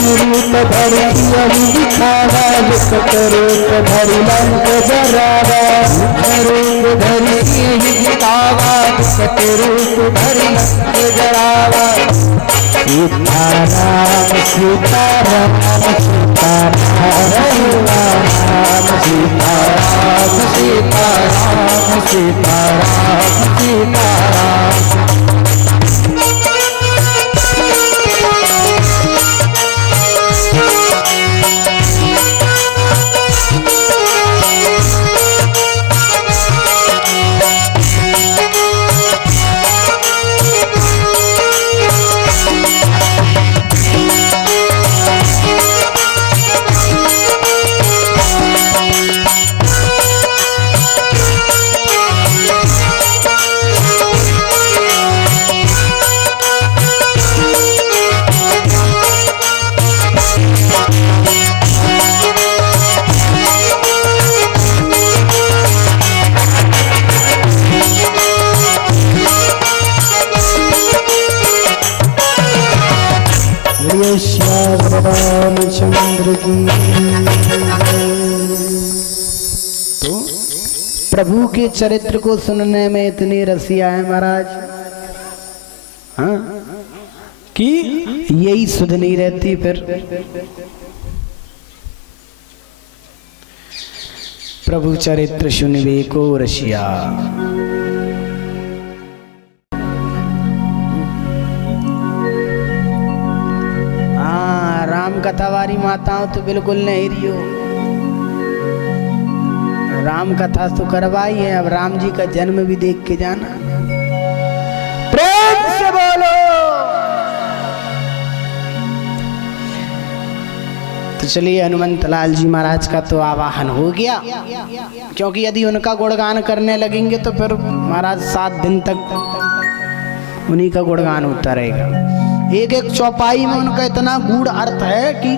रूप धरि यही दिखावा विकट रूप धरि लंक जरावा रूप धरि यही दिखावा विकट रूप धरि लंक जरावा सीताराम सीताराम सीताराम सीताराम सीताराम सीताराम सीताराम रामचंद्र की। तो प्रभु के चरित्र को सुनने में इतनी रसिया है महाराज, हाँ, कि यही सुध नहीं रहती। फिर प्रभु चरित्र सुनवे को रसिया। कथा वाली माताओं तो बिल्कुल नहीं रियो, राम कथा तो करवाई है, अब राम जी का जन्म भी देख के जाना। प्रेम से बोलो। तो चलिए हनुमंत लाल जी महाराज का तो आवाहन हो गया, क्योंकि यदि उनका गुणगान करने लगेंगे तो फिर महाराज 7 दिन तक उन्हीं का गुणगान होता रहेगा। एक एक चौपाई में उनका इतना गूढ़ अर्थ है कि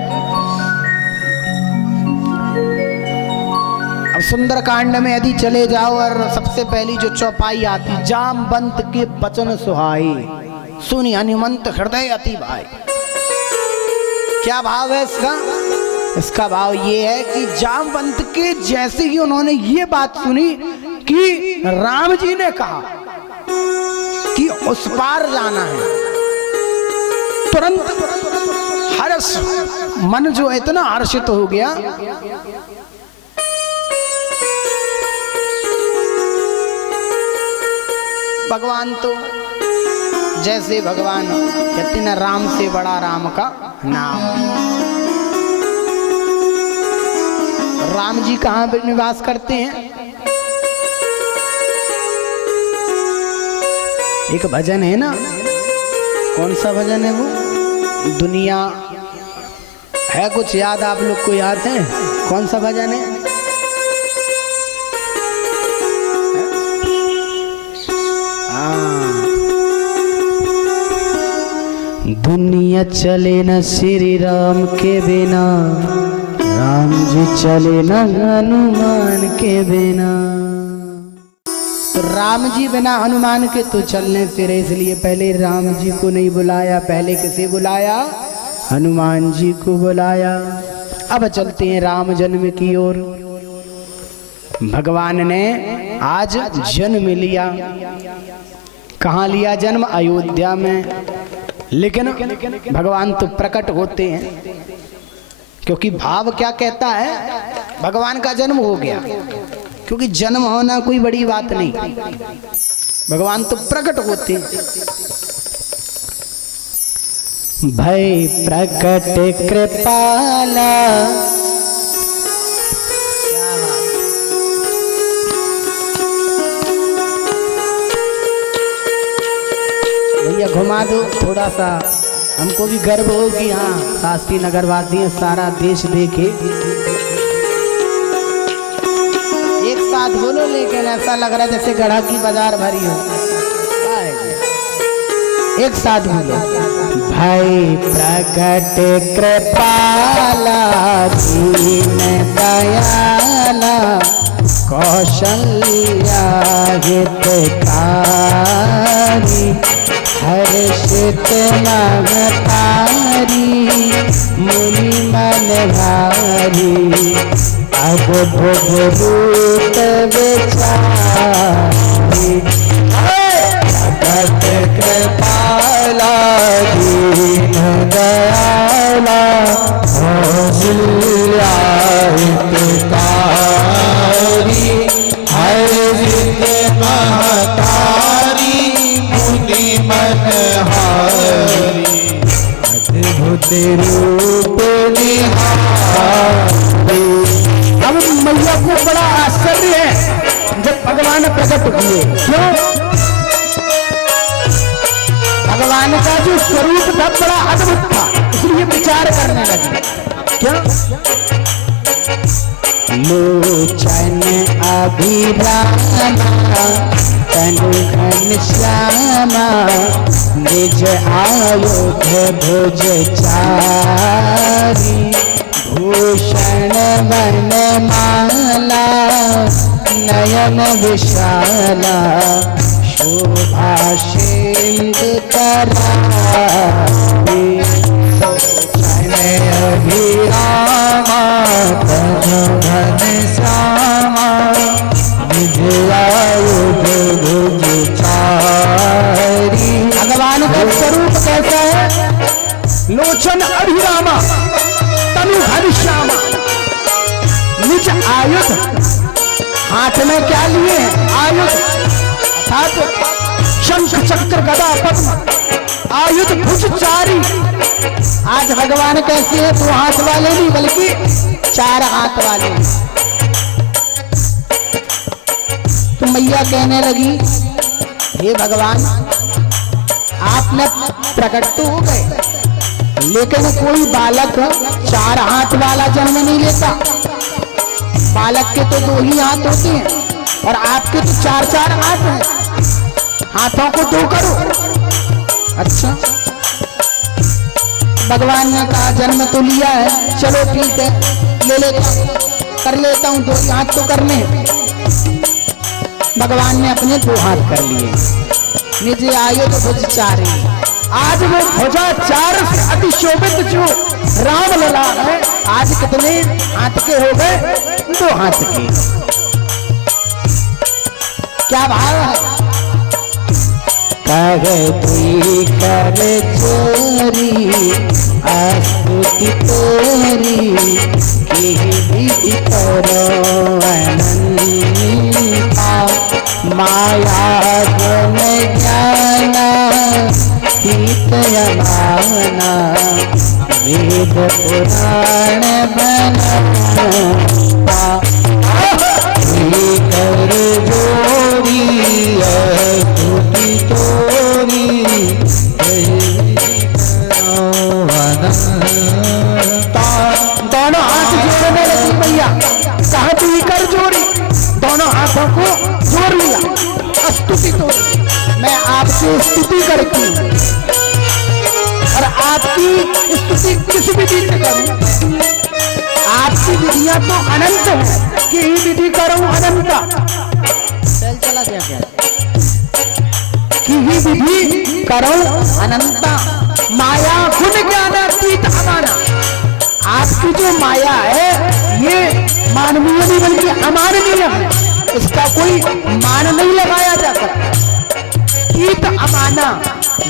अब सुंदर कांड में यदि चले जाओ और सबसे पहली जो चौपाई आती, जामवंत के बचन सुहाई सुनि हनुमंत हृदय अति भाई। क्या भाव है इसका? इसका भाव ये है कि जामवंत के जैसे ही उन्होंने ये बात सुनी कि राम जी ने कहा कि उस पार जाना है, तुरंत हर्ष, मन जो इतना हर्षित हो गया। भगवान तो जैसे भगवान कहते ना, राम से बड़ा राम का नाम। राम जी कहाँ पर निवास करते हैं? एक भजन है ना, कौन सा भजन है वो? दुनिया है, कुछ याद आप लोग को याद है? कौन सा भजन है? दुनिया चले न श्री राम के बिना, राम जी चले न हनुमान के बिना। तो राम जी बिना हनुमान के तो चलने फिरे, इसलिए पहले राम जी को नहीं बुलाया, पहले किसे बुलाया? हनुमान जी को बुलाया। अब चलते हैं राम जन्म की ओर। भगवान ने आज जन्म लिया। कहाँ लिया जन्म? अयोध्या में। लेकिन भगवान तो प्रकट होते हैं, क्योंकि भाव क्या कहता है? भगवान का जन्म हो गया, क्योंकि जन्म होना कोई बड़ी बात नहीं, भगवान तो प्रकट होते हैं। भय प्रकट कृपाला, भैया घुमा दो थोड़ा सा, हमको भी गर्व हो कि हाँ शास्त्री नगर वासी हैं, सारा देश देखे। एक साथ बोलो, लेकिन ऐसा लग रहा है जैसे गढ़ा की बाजार भरी हो। एक साथ बोलो। भाई प्रकट कृपाला दीन दयाला, कौशल्या हितकारी, हर्षित महतारी मुनि मन भारी अब भुग रूप विचारी भगत कृपाला दीन दयाला कौशल्या हितकारी हर्षित महतारी मुनि मन हारी अद्भुत रूप निहारी। अब मैया को बड़ा आश्चर्य है जब भगवान प्रकट हुए। क्यों? भगवान का जो स्वरूप था बड़ा अद्भुत था, इसलिए विचार करने लगे। क्या? लोचन अभिरामा तनु घनश्यामा निज आयुध भुज चारी भूषण वनमाला नयन विशाला शोभा सिंधु करारी अभिरामा तनु घनश्यामा निज आयुध भुज चारी। भगवान का स्वरूप कैसा है? लोचन अभिरामा तनु घनश्यामा निज आयुध, हाथ में क्या लिए? आयुध अर्थात शंख चक्र गदा पद्म आयुध भुज चारी। आज भगवान कैसे है? दो हाथ वाले नहीं बल्कि चार हाथ वाले। तो मैया कहने लगी हे भगवान आपने प्रकट तो हो गए, लेकिन कोई बालक चार हाथ वाला जन्म नहीं लेता। बालक के तो दो ही हाथ होते हैं और आपके तो चार चार हाथ हैं। हाथों को दो करो। अच्छा, भगवान ने कहा जन्म तो लिया है, चलो ठीक है ले लेता हूं, कर लेता हूं, दो हाथ तो करने। भगवान ने अपने दो हाथ कर लिए। निज आयुध भुज चारी। आज वो भुजा चार से अति शोभित जो राम लला है, आज कितने हाथ के हो गए? दो हाथ के। क्या भाव है? करती कर चोरी स्तुति तोरी की विधि करो अनंता माया गुण ज्ञान तीतयमाना वेद पुराण बनता कर जोरी स्तुति तोरी दोनों हाथ जोड़ने लगी मैया। कहा तू कर जोड़ी, दोनों हाथों को जोड़ लिया। स्तुति तोरी, मैं आपकी स्तुति करती हूँ और आपकी स्तुति किस विधि से करूं? आपकी विधियां तो अनंत है कि ही विधि करूं अनंता। चला गया क्या? कि ही विधि करूं अनंता माया गुण ज्ञान तीत अमाना। आपकी जो माया है ये मानवीय नहीं बल्कि अमानवीय है, इसका कोई मान नहीं लगाया जा सकता। तीत अमाना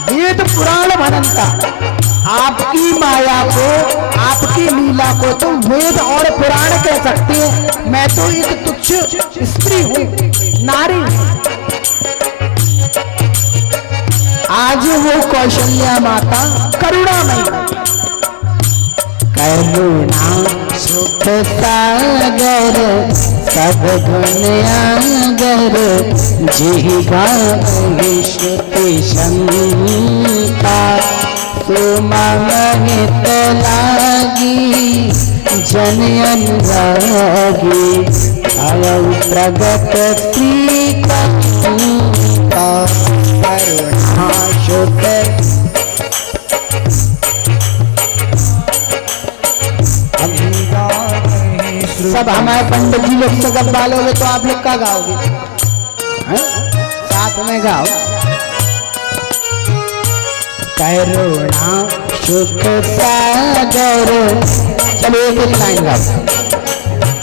वेद पुराण भनंता। आपकी माया को, आपकी लीला को तो वेद और पुराण कह सकते हैं। मैं तो एक तुच्छ स्त्री हूँ, नारी। आज वो कौशल्या माता करुणामयी, करुणा सुख सागर सब गुण आगर जिहिगा श्रुति शंका सुमंगित लागी जन अनुरागी भव प्रगट प्रीता करुणा सुख। सब हमारे पंडित जी लोग से गप डालोगे तो आप लोग क्या गाओगे? साथ में गाओ। करुणा सुख सागर। चलो एक एक लाइन गाओ,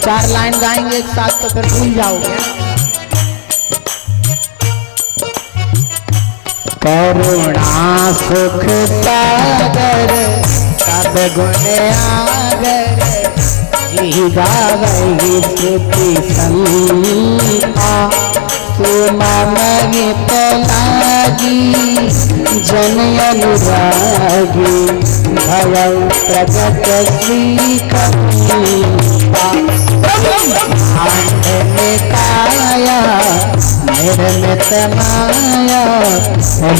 4 लाइन गाएंगे एक साथ तो फिर भूल जाओगे। करुणा सुख सागर सब गुण आगर, जी गावही स्तुति संता। सुमन गीत लागी जन अनुरागी, भयउ प्रगट श्री कपिता। में काया निर्मित माया,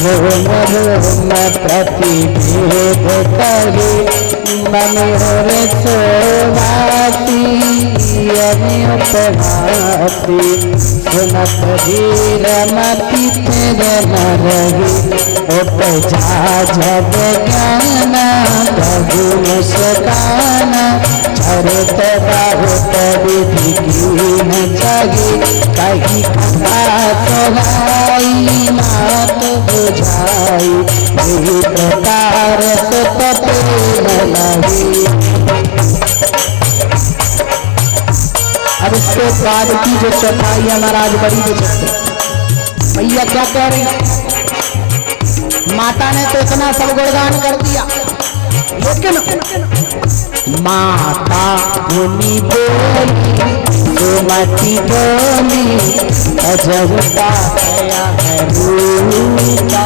रोम रोम प्रतिभेद करी। मनोहर सोवाती अनुपभाती, सुनत धीर मति तेरे नरही। उपजा जब ज्ञाना प्रभु मुस्काना, चरित बहुत विधि कीन जगी। कही कथा सुनाई मात बुझाई, यही प्रकार सुत प्रेम लगी। अब इसके बाद की जो चौथाई है महाराज बड़ी विचित्र। भैया क्या कह रही, माता ने तो इतना सब गुणगान कर दिया, लेकिन माता मुनि बोली सुमति बोली, अजबता गया है रूपा।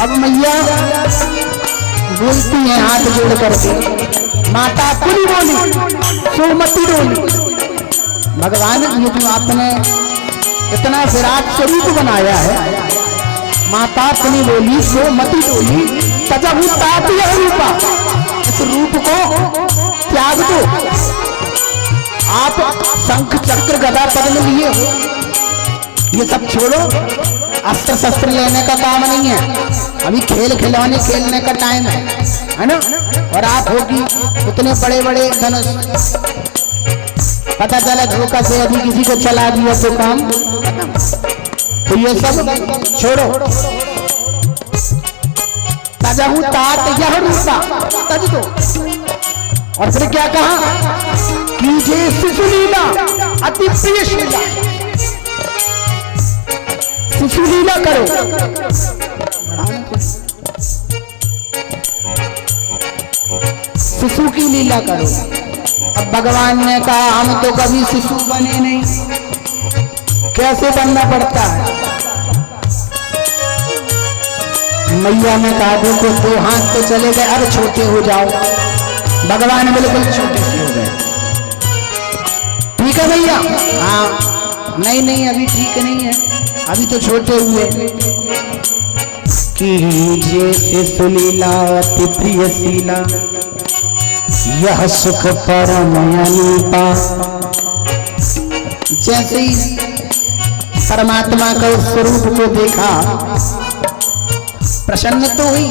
अब मैया बोलती हैं हाथ जोड़ करके, माता पुनि बोली सुमति बोली। भगवान ये जो आपने इतना विराट स्वरूप बनाया है, माता पुनि बोली सुमति बोली, तजहु तात यह रूपा। इस रूप को त्याग दो। आप शंख चक्र गदा पद्म लिए हो, ये सब छोड़ो। अस्त्र शस्त्र लेने का काम नहीं है, अभी खेल खिलौने खेलने का टाइम है ना। और आप होगी उतने बड़े बड़े धनुष, पता चला धोखा से अभी किसी को चला दिया तो काम। तो ये सब छोड़ो। तजहु तात यह रूपा, तज दो। और फिर क्या कहा, कीजिए शिशु लीला अति प्रिय शीला। शिशु लीला करो, शिशु की लीला करो। अब भगवान ने कहा हम तो कभी शिशु बने नहीं, कैसे बनना पड़ता है। मैया ने कहा देखो 2 हाथ तो चले गए, अब छोटे हो जाओ। भगवान बिल्कुल छोटे से हो गए। ठीक है भैया, हाँ नहीं नहीं अभी ठीक नहीं है, अभी तो छोटे हुए। कीजिए शिशु लीला अति प्रिय शीला, यह सुख परम अनूपा। जैसे ही परमात्मा का उस स्वरूप को देखा, प्रसन्न तो हुई,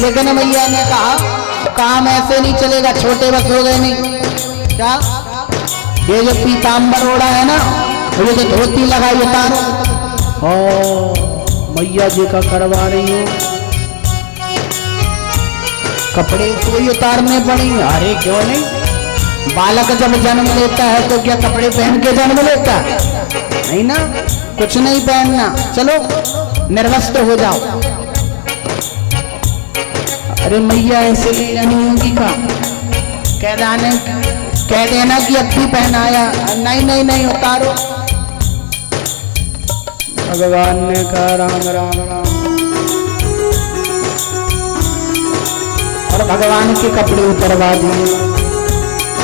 लेकिन मैया ने कहा काम ऐसे नहीं चलेगा, छोटे बस हो गए नहीं। क्या ये जो पीताम्बर ओढ़ा है ना, ये जो धोती लगाई उतारो। ओ मैया जी का करवा रही हो, कपड़े तो ही उतारने पड़ेंगे। अरे क्यों नहीं, बालक जब जन्म लेता है तो क्या कपड़े पहन के जन्म लेता है? नहीं ना, कुछ नहीं पहनना, चलो निर्वस्त्र हो जाओ। अरे मैया ऐसे लीला नहीं होगी का, कह देना कि अभी पहनाया। नहीं नहीं नहीं उतारो। भगवान ने कहा राम राम राम, और भगवान के कपड़े उतरवा दिए,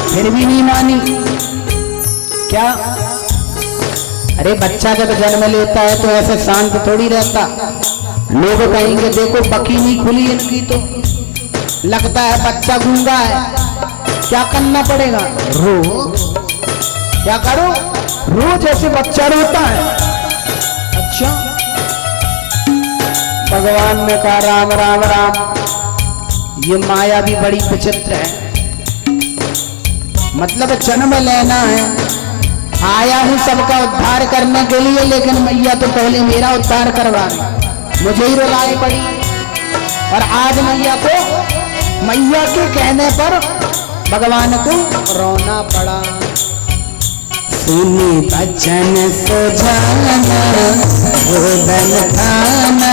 फिर भी नहीं मानी। क्या, अरे बच्चा जब जन्म लेता है तो ऐसे शांत थोड़ी रहता। लोग कहेंगे देखो पकी नहीं खुली इनकी, तो लगता है बच्चा गूंगा है। क्या करना पड़ेगा, रो। क्या करो, रो जैसे बच्चा रोता है। अच्छा, भगवान ने कहा राम राम राम, ये माया भी बड़ी विचित्र है। मतलब जन्म लेना है आया हूँ सबका उद्धार करने के लिए, लेकिन मैया तो पहले मेरा उद्धार करवा रही, मुझे ही रुलाई पड़ी। और आज मैया के कहने पर भगवान को रोना पड़ा। सुनी बचन सुजाना गोदन खाना,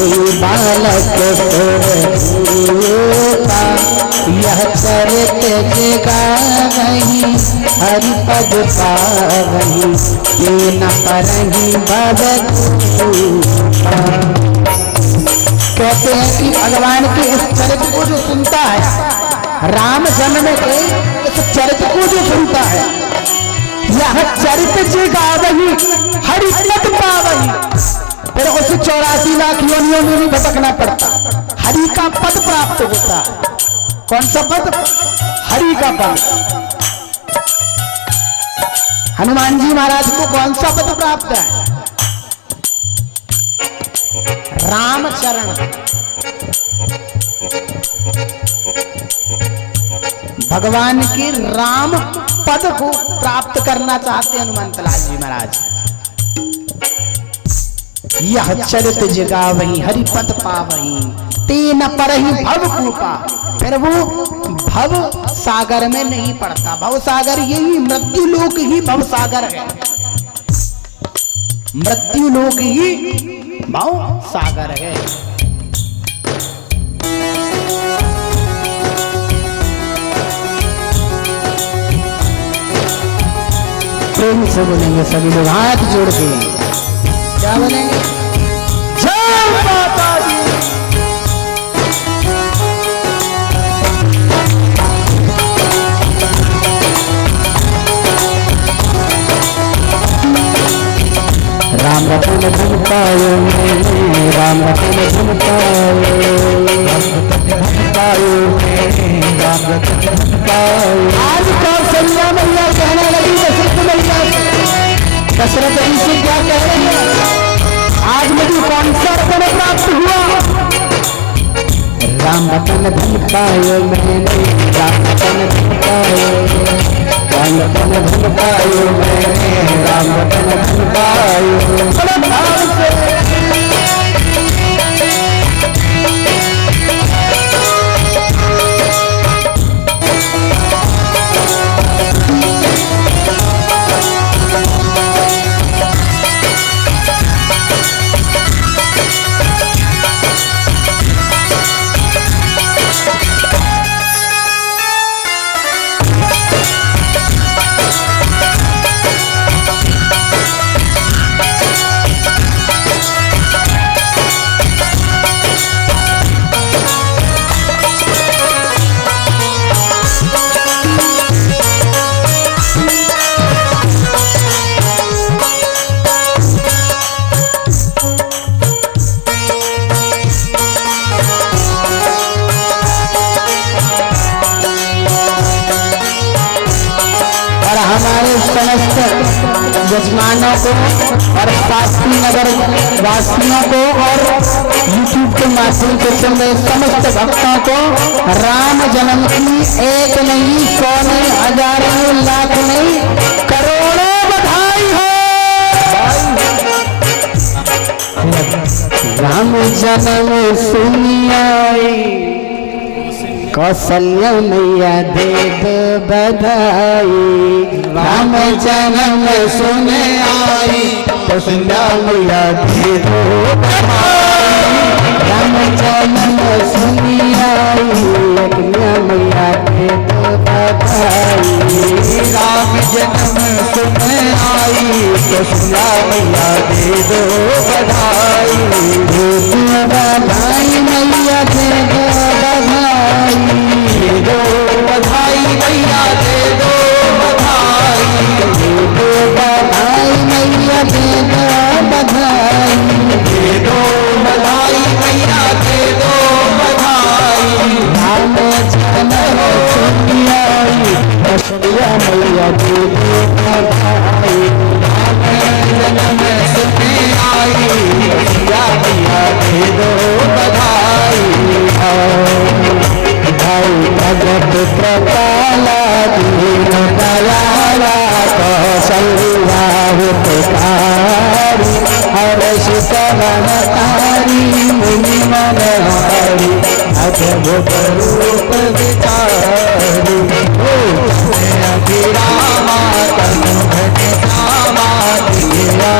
ये बालक का यह चरित गावही, हरि पद पावही, ये न परही भगत। कहते हैं कि भगवान के इस चरित्र को जो सुनता है, राम जन्म के इस चरित्र को जो सुनता है, यह चरित्र जी गावही, हरि पद पावही, फिर उसे 84 लाख योनियों में भी भटकना पड़ता, हरि का पद प्राप्त होता है। कौन सा पद? हरि का पद। हनुमान जी महाराज को कौन सा पद प्राप्त है? राम चरण। भगवान के राम पद को प्राप्त करना चाहते हनुमान जी महाराज। यह चरित जगावही, हरि पद पावही, तेन परहि भव कृपा। फिर वो भव सागर में नहीं पड़ता। भव सागर यही मृत्यु लोक ही भव सागर है, मृत्यु लोक ही भव सागर है। प्रेम से बोलेंगे सभी लोग हाथ जोड़ के, क्या बोलेंगे? जय माता दी। राम रतन धन पायो मैंने, राम रतन धन पायो, राम रतन धन पायो। आज कौशल्या मैया कहने लगी दशरथ मैया से, दशरथ जी से क्या कह रही है? आज मुझे कौन सा रतन प्राप्त हुआ? राम रतन धन पायो मैंने, राम रतन धन पायो, राम रतन धन पायो मैंने, राम रतन धन पायो। बड़े भाव से यजमानों को और शास्त्री नगर वासियों को और यूट्यूब के माध्यम से सुन रहे समस्त भक्तों को राम जन्म की एक नहीं, 100 नहीं, हजारों नहीं, लाख नहीं, करोड़ों बधाई हो। राम जन्म सुनी आई, कौशल्या मैया दे दो बधाई। राम जन्म सुने आई, कौशल्या मैया दे दो बधाई। राम जन्म सुनी आई, कौशल्या मैया दे दो बधाई। राम जन्म सुने आई, कौशल्या मैया दे दो बधाई। दे दो बधाई मैया दे दो बधाई, दे दो बधाई मैया दे दो बधाई, दे दो बधाई मैया दे दो बधाई, दे दो बधाई मैया दे दो बधाई। राम जन्म सुनी आई, कौशल्या मैया दे दो बधाई। राम जन्म सुनी आई, कौशल्या मैया दे दो बधाई। भगत कृपाला दीन दयाला कौशल्या अद्भुत रूप विचारी ओ अभी रामा तनु घन श्यामा दिया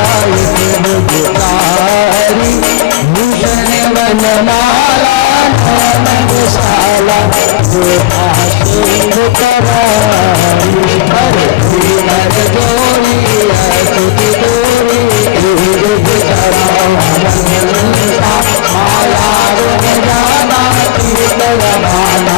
गुजारी भूषण वनमाला नमशाला सिंह करारी हर हर जोड़ी स्तुति जोड़ी माया जाना कीर्तनाना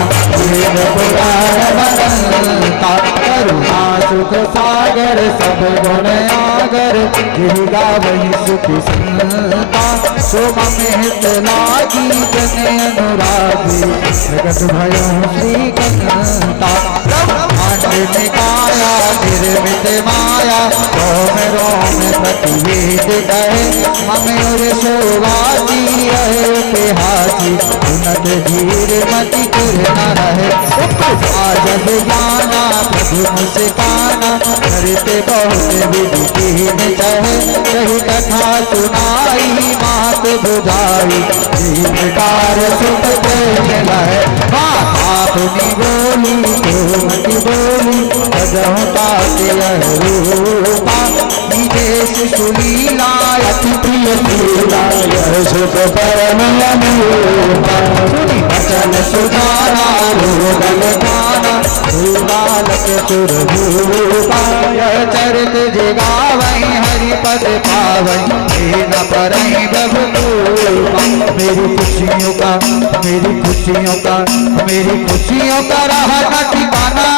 बदलता करुणा सुख सागर सब गुण आगर गिरिगा वही सुख संता शोभा में लागी जन अनुरागी जगत भयो श्रीकंता ब्रह्मांड में काया निर्मित माया रोम रोम प्रतिवेद कहे ममेर शोभाती रहे पेहासी उन्नत धीर मति न रहे जब जाना प्रभु मुस्काना करते बहुत विधि कीन चाहे कही कथा सुनाई मात बुझाई इसी प्रकार सुख मिलाए माता अपनी बोली मति बोली बजहुता के रूपा विदेश सुलीला अति प्रिय लीला सुख परम अनुरूपा सुनी वचन सुधारा रोगन गाना बालक सुरभूपा चरित जगावई हरिपद पावई न परई प्रभु मेरी खुशियों का मेरी खुशियों का मेरी खुशियों का रहा न ठिकाना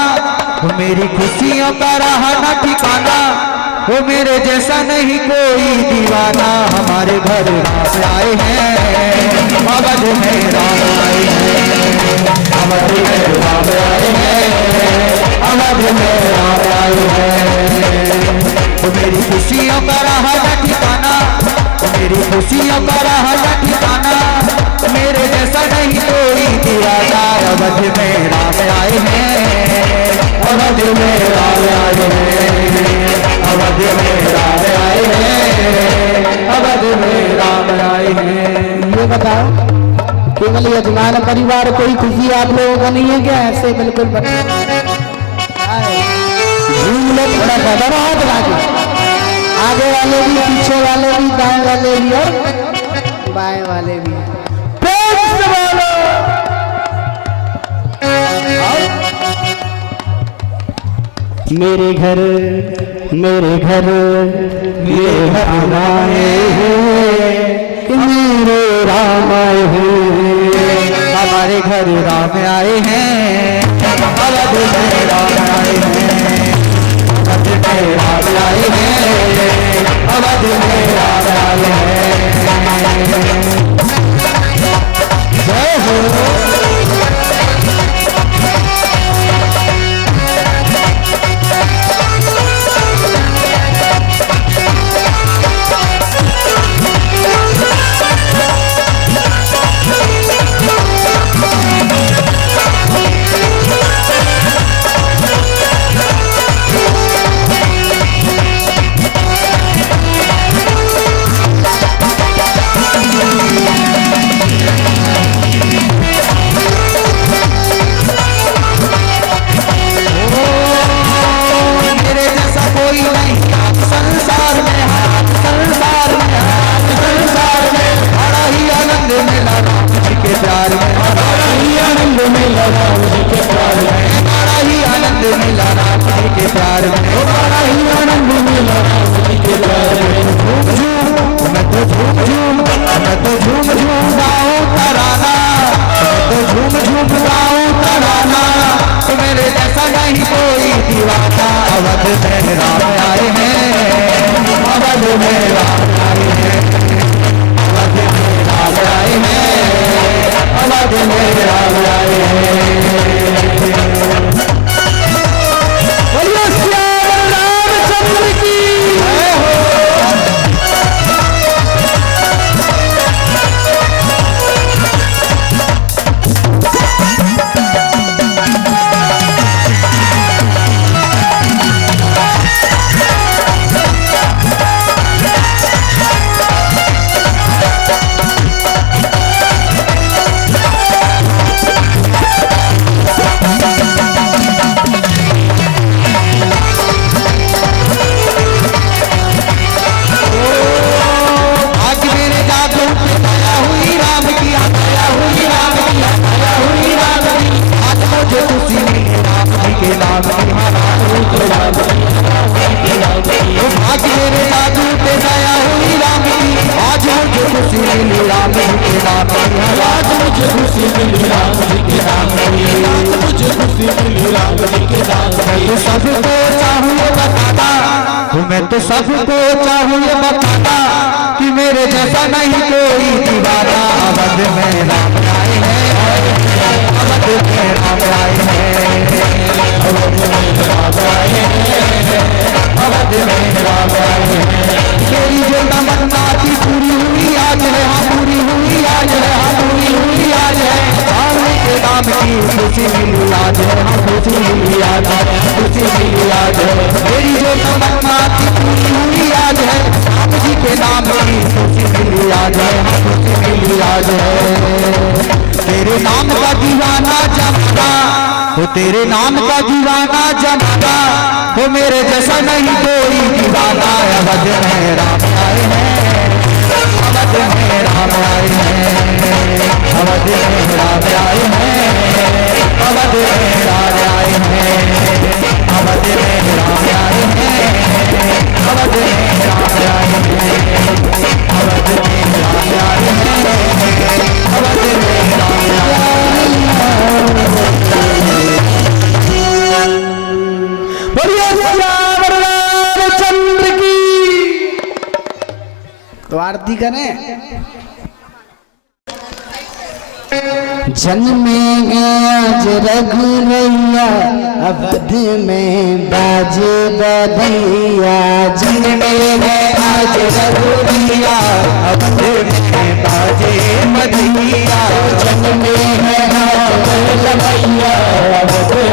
मेरी खुशियों का रहा न ठिकाना वो मेरे जैसा नहीं कोई दीवाना हमारे घर राम आए हैं अवध में राम आए हैं अवध में राम आए हैं अवध में राम आए हैं वो मेरी खुशियों का रहा न ठिकाना मेरी खुशियों का रहा न ठिकाना मेरे जैसा नहीं कोई दीवाना अवध में राम आए हैं अवध में राम आए हैं अवध में राम आए हैं अवध में राम आए हैं। ये बताओ केवल यजमान परिवार कोई खुशी आप लोगों को नहीं है क्या? ऐसे बिल्कुल झूम लो थोड़ा कदर हाथ लागे आगे वाले भी पीछे वाले भी दाएं वाले भी और बाएं वाले भी प्रेम से बोलो। मेरे घर मेरे घर मेरे राम आए हैं मेरे राम आए हैं हमारे घर राम आए हैं अवध में राम आए हैं अवध में राम आए हैं अवध में राम आए हैं जय हो सबको चाहूँ ये बताता, मैं तो सबको चाहूँ ये बताता कि मेरे जैसा नहीं कोई दीवाना। अवध में राम आए हैं, अवध में राम आए हैं, अवध में राम आए हैं, अवध में राम आए हैं। मेरी जो तमन्ना थी पूरी हुई आज है, हाँ पूरी हुई आज है, हाँ पूरी हुई आज है। सामने के नाम की खुशी मिली आज है, हाँ खुशी मिली आज है, खुशी मिली आज है। मेरी जो तमन्ना थी पूरी हुई आज है, राम जी के नाम की खुशी मिली आज है, हाँ खुशी मिली आज है। तेरे नाम का दीवाना जमाना हो, तेरे नाम का दीवाना जमाना हो, मेरे जैसा नहीं कोई दीवाना। अवध में राम आए हैं, अवध में राम आए हैं, अवध में राम आए हैं, अवध में राम आए हैं, अवध में राम आए हैं, अवध में राम आए हैं, अवध में राम आए हैं, अवध में राम आए चंद्र की। तो आरती करें। जन्मेंगे आज रघुरैया, अवध में बाजे बधैया। जन्मेंगे आज रघुरैया, अवध में बाजे बधैया। जन्मेंगे आज रघुरैया, अवध में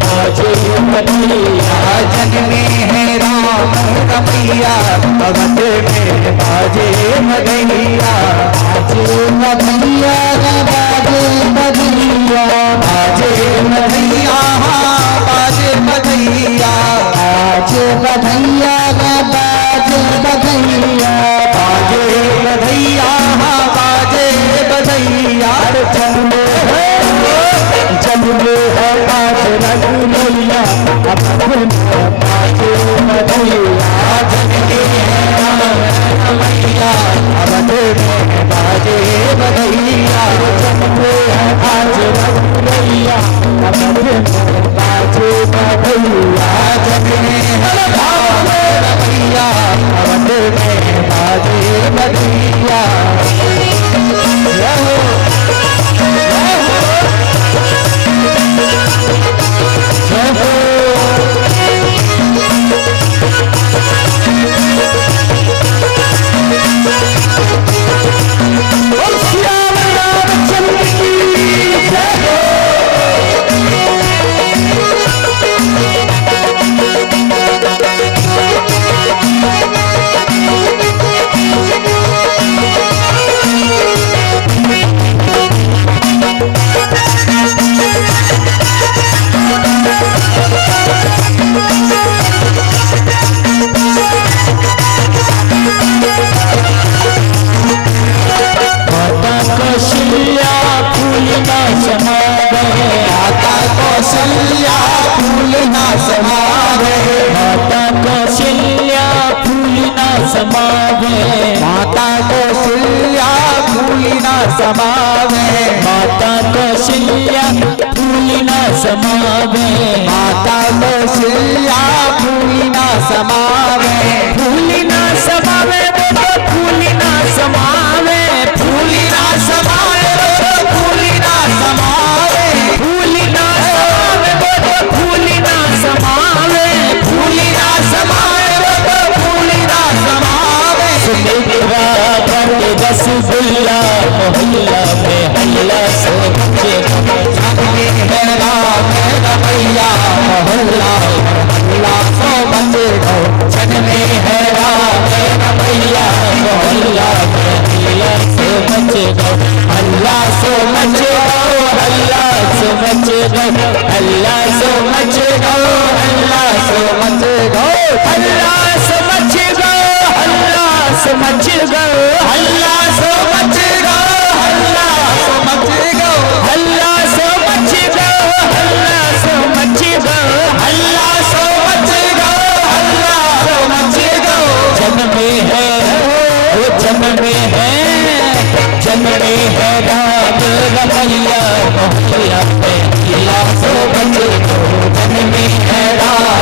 बाजे बधैया। जन्मे है राम रमैया, अवध में बाजे बधैया। बाजे बधैया, बाजे बधैया, बाजे बधैया, बाजे बधैया, बाजे बधैया, बाजे बधैया, बाजे बधैया, बाजे बधैया। जन्मे है आज रघुरैया, अवध में बाजे बधैया। जन्मे है राम रमैया, अवध में बाजे बधैया। जन्मे है आज रघुरैया, अवध में बाजे बधैया। जन्मे है राम रमैया, अवध में बाजे बधैया। कौशल्या फूल ना समावे, माता कौशल्या फूल ना समावे, माता कौशल्या फूल ना समावे, माता कौशल्या फूल ना समावे, माता कौशल्या फूल ना समावे, फूल ना समावे बेटा फूल ना समावे, फूल ना समावे, फूल ना समावे, फूल ना समावे बेटा फूल ना समावे, फूल ना समावे, फूल ना समावे। सुमित्रा पर रसगुल्ला मोहल्ला में हल्ला से बच्चे है राम रमैया, मोहल्ला हल्ला सो बचे गो। जन्मे है राम रमैया, मोहल्ला में हल्ला से बच्चे गो, हल्ला से बचे गो, हल्ला से बचे गो, हल्ला से बचे गो, हल्ला से बचे गो, हल्ला से बचे गो, हल्ला से बचे गो, हल्ला से बचे गो, हल्ला से बचे गो, हल्ला से बचे गो, हल्ला से बचे गो, हल्ला से बचे गो, हल्ला से बचे गो। जन्मे है वो जन्मे है, जन्मे है राम रमैया, मोहल्ला में हल्ला से बचे गो, जन्मे है राम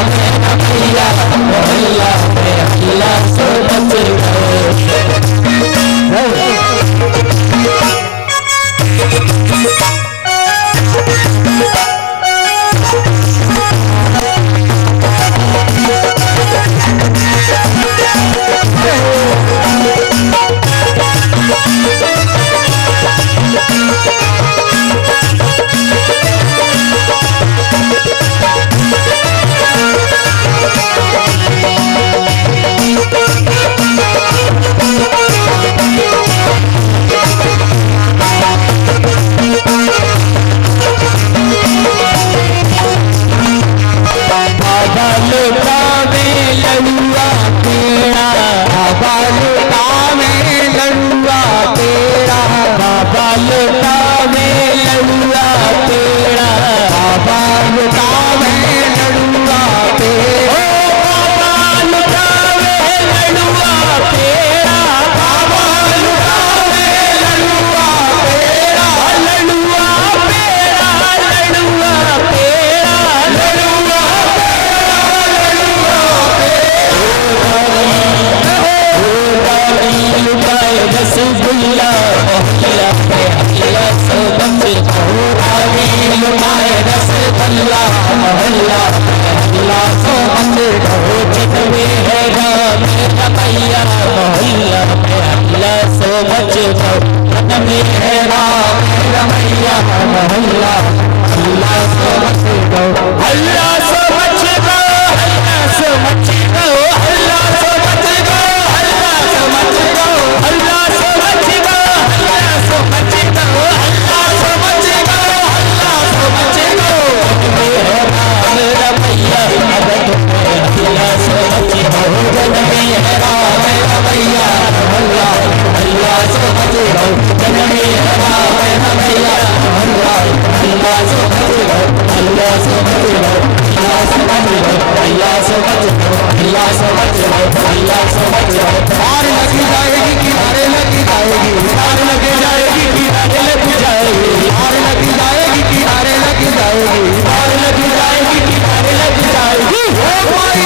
अल्लाह समझ रहे, अल्लाह समझ रहे। पार लगी जाएगी किनारे लगी जाएगी, पार लगी जाएगी किनारे लगी जाएगी, पार लगी जाएगी किनारे लगी जाएगी, पार लगी जाएगी किनारे लगी जाएगी। ओ भाई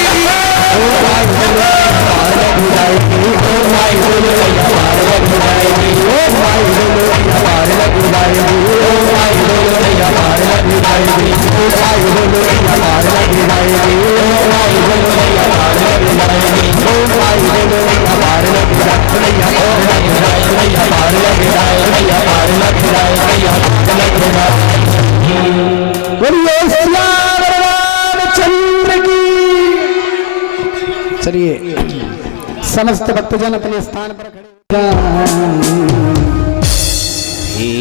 पार लगी जाएगी, ओ भाई बोलो भैया पार लगी जाएगी, ओ भाई बोलो भैया पार लगी जाएगी, ओ भाई बोलो भैया पार लगी जाएगी, ओ भाई बोलो भैया पार लगी जाएगी, ओ भाई बोलो भैया पार लगी जाएगी, ओ भाई बोलो भैया पार लगी जाएगी, भैया पार लगी जाएगी, भैया पार लगी जाएगी, भैया पार लगी जाएगी, भैया पार लगी जाएगी। बोलिए श्याम चंद्र की। चलिए समस्त भक्तजन अपने स्थान पर खड़े। हे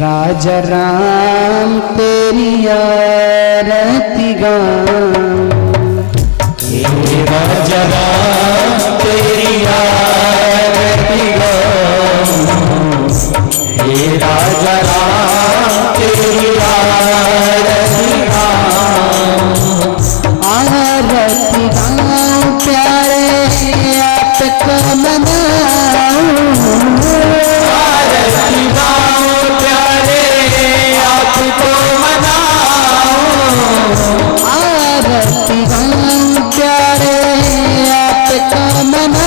राजा राम तेरी आरती गाऊं, हे राजा राम तेरी आरती गाऊं, हे राजा राम तेरी आरती गाऊं, आरती गाऊं प्यारे आपको मनाऊं, आरती गाऊं प्यारे आपको मनाऊं, आरती गाऊं प्यारे आपको मनाऊं,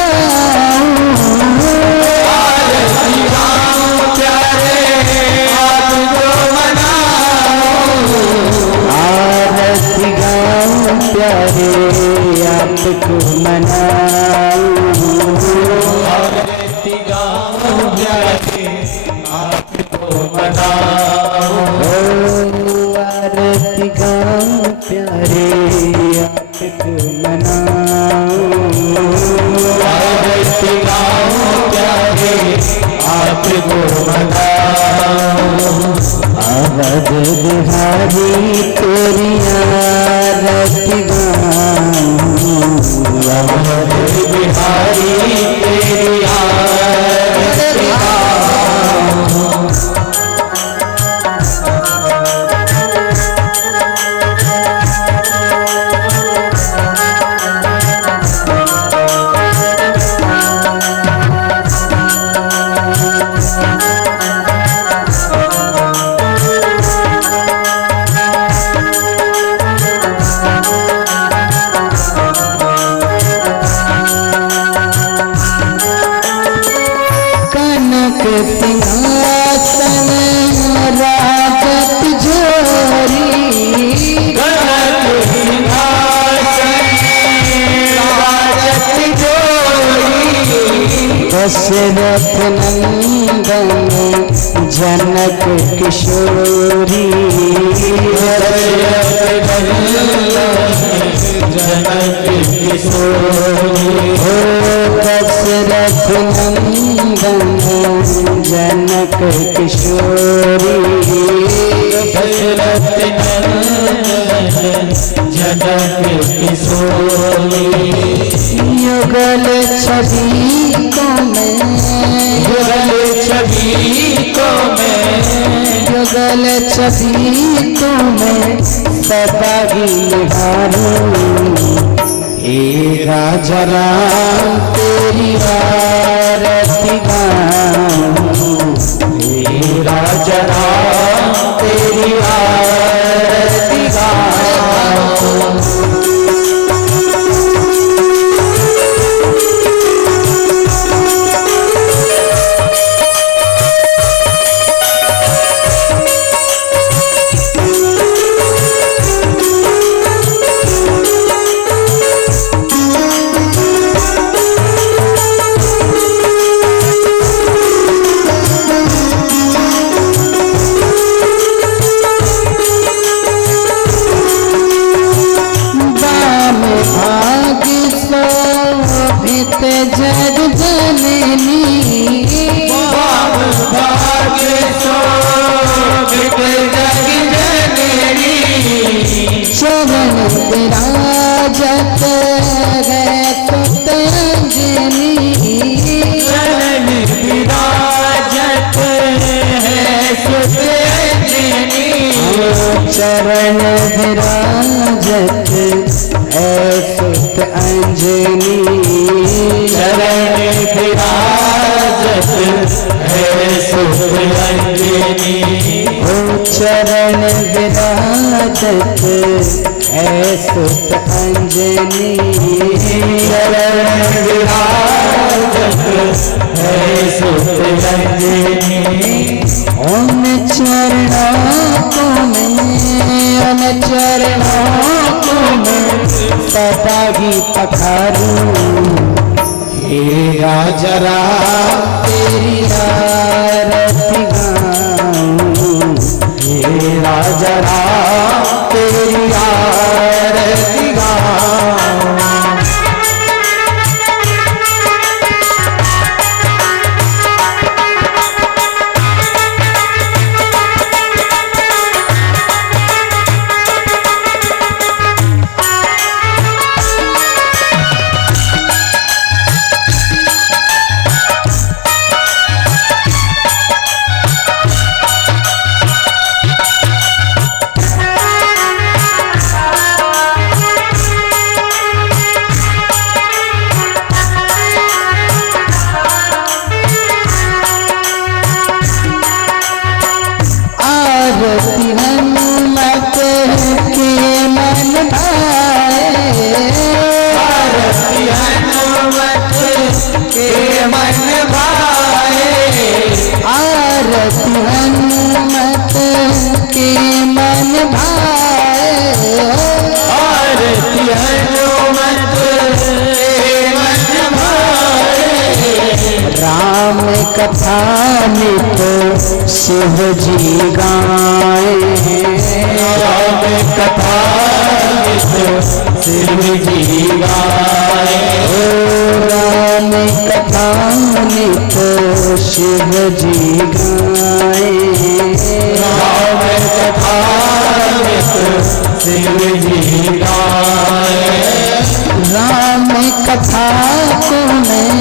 आरती गाऊं प्यारे आपको मनाऊं, आरती गाऊं प्यारे आपको मनाऊं, आरती गाऊं प्यारे आपको मनाऊं, आरती गाऊं प्यारे आपको मनाऊं, आरती गाऊं प्यारे आपको मनाऊं, अवध बिहारी तेरी आरती गाऊं, अवध बिहारी तेरी आरती गाऊं, कनक सिंहासन राजत जोरी, कनक सिंहासन राजत जोरी, दशरथ नंदन जनक किशोरी, जनक किशोरी, ओ दशरथ नंदन जनक किशोरी, दशरथ नंदन जनक किशोरी, युगल छवि को मैं, युगल छवि को मैं, युगल छवि को मैं सदा ही निहारूं, हे राजा राम तेरी आरती गाऊं, हे राजा राम तेरी आरती गाऊं, जग जननी, बाम भाग्य शोभित जग जननी, चरण विराजत है सुतंजनी, चरण विराजत है सुतंजनी, चरण विराजत है सुतंजनी, अंजनी चरण विराजत है सुत अंजनी। ओ चरण विराजत है सुत अंजनी चरण विराजत है सुत अंजनी। उन चरणों को मैं सदा ही पखारूं हे राजा राम तेरी आरती गाऊं हे राजा राम तेरी आरती गाऊं। आरती हनुमत के मन भाए आरती हनुमत के मन भाए। आरती हनुमत के मन भाए आरती हनुमत के मन भाए। राम कथा नित शिव जी गाए राम कथा नित शिव जी गाए। राम कथा नित शिव जी गाए राम कथा नित शिव जी गाए। राम कथा को मैं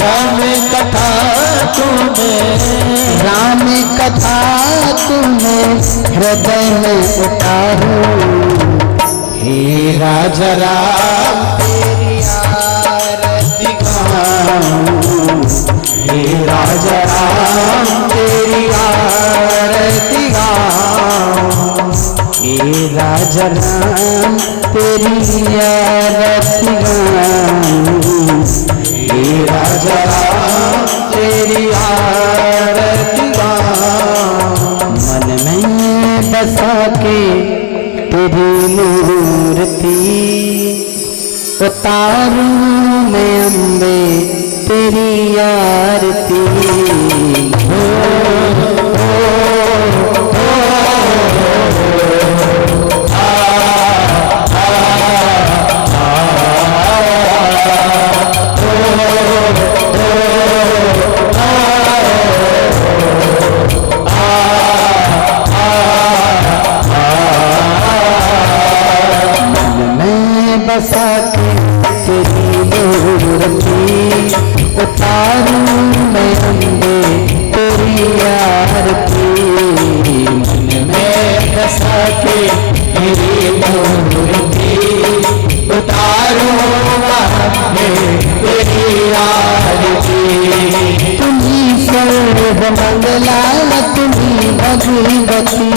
राम कथा तुम्हें राम कथा तुम्हें हृदय में उतारूं हे राजा राम तेरी आरती गाऊं हे राजा राम तेरी आरती गाऊं। हे राजा राम तेरी आरती गाऊं हे राजा राम तेरी आरती गाऊं। मन में बसा के तेरी मूर्ति उतारूं मैं अम्बे तेरी आरती बसा के तेरी मूर्ति उतारूं मैं अम्बे तेरी आरती मन में बसा के तेरी मूर्ति उतारूं मैं तेरी आरती। तुम्ही सर्व मंगला तुम्ही भगवती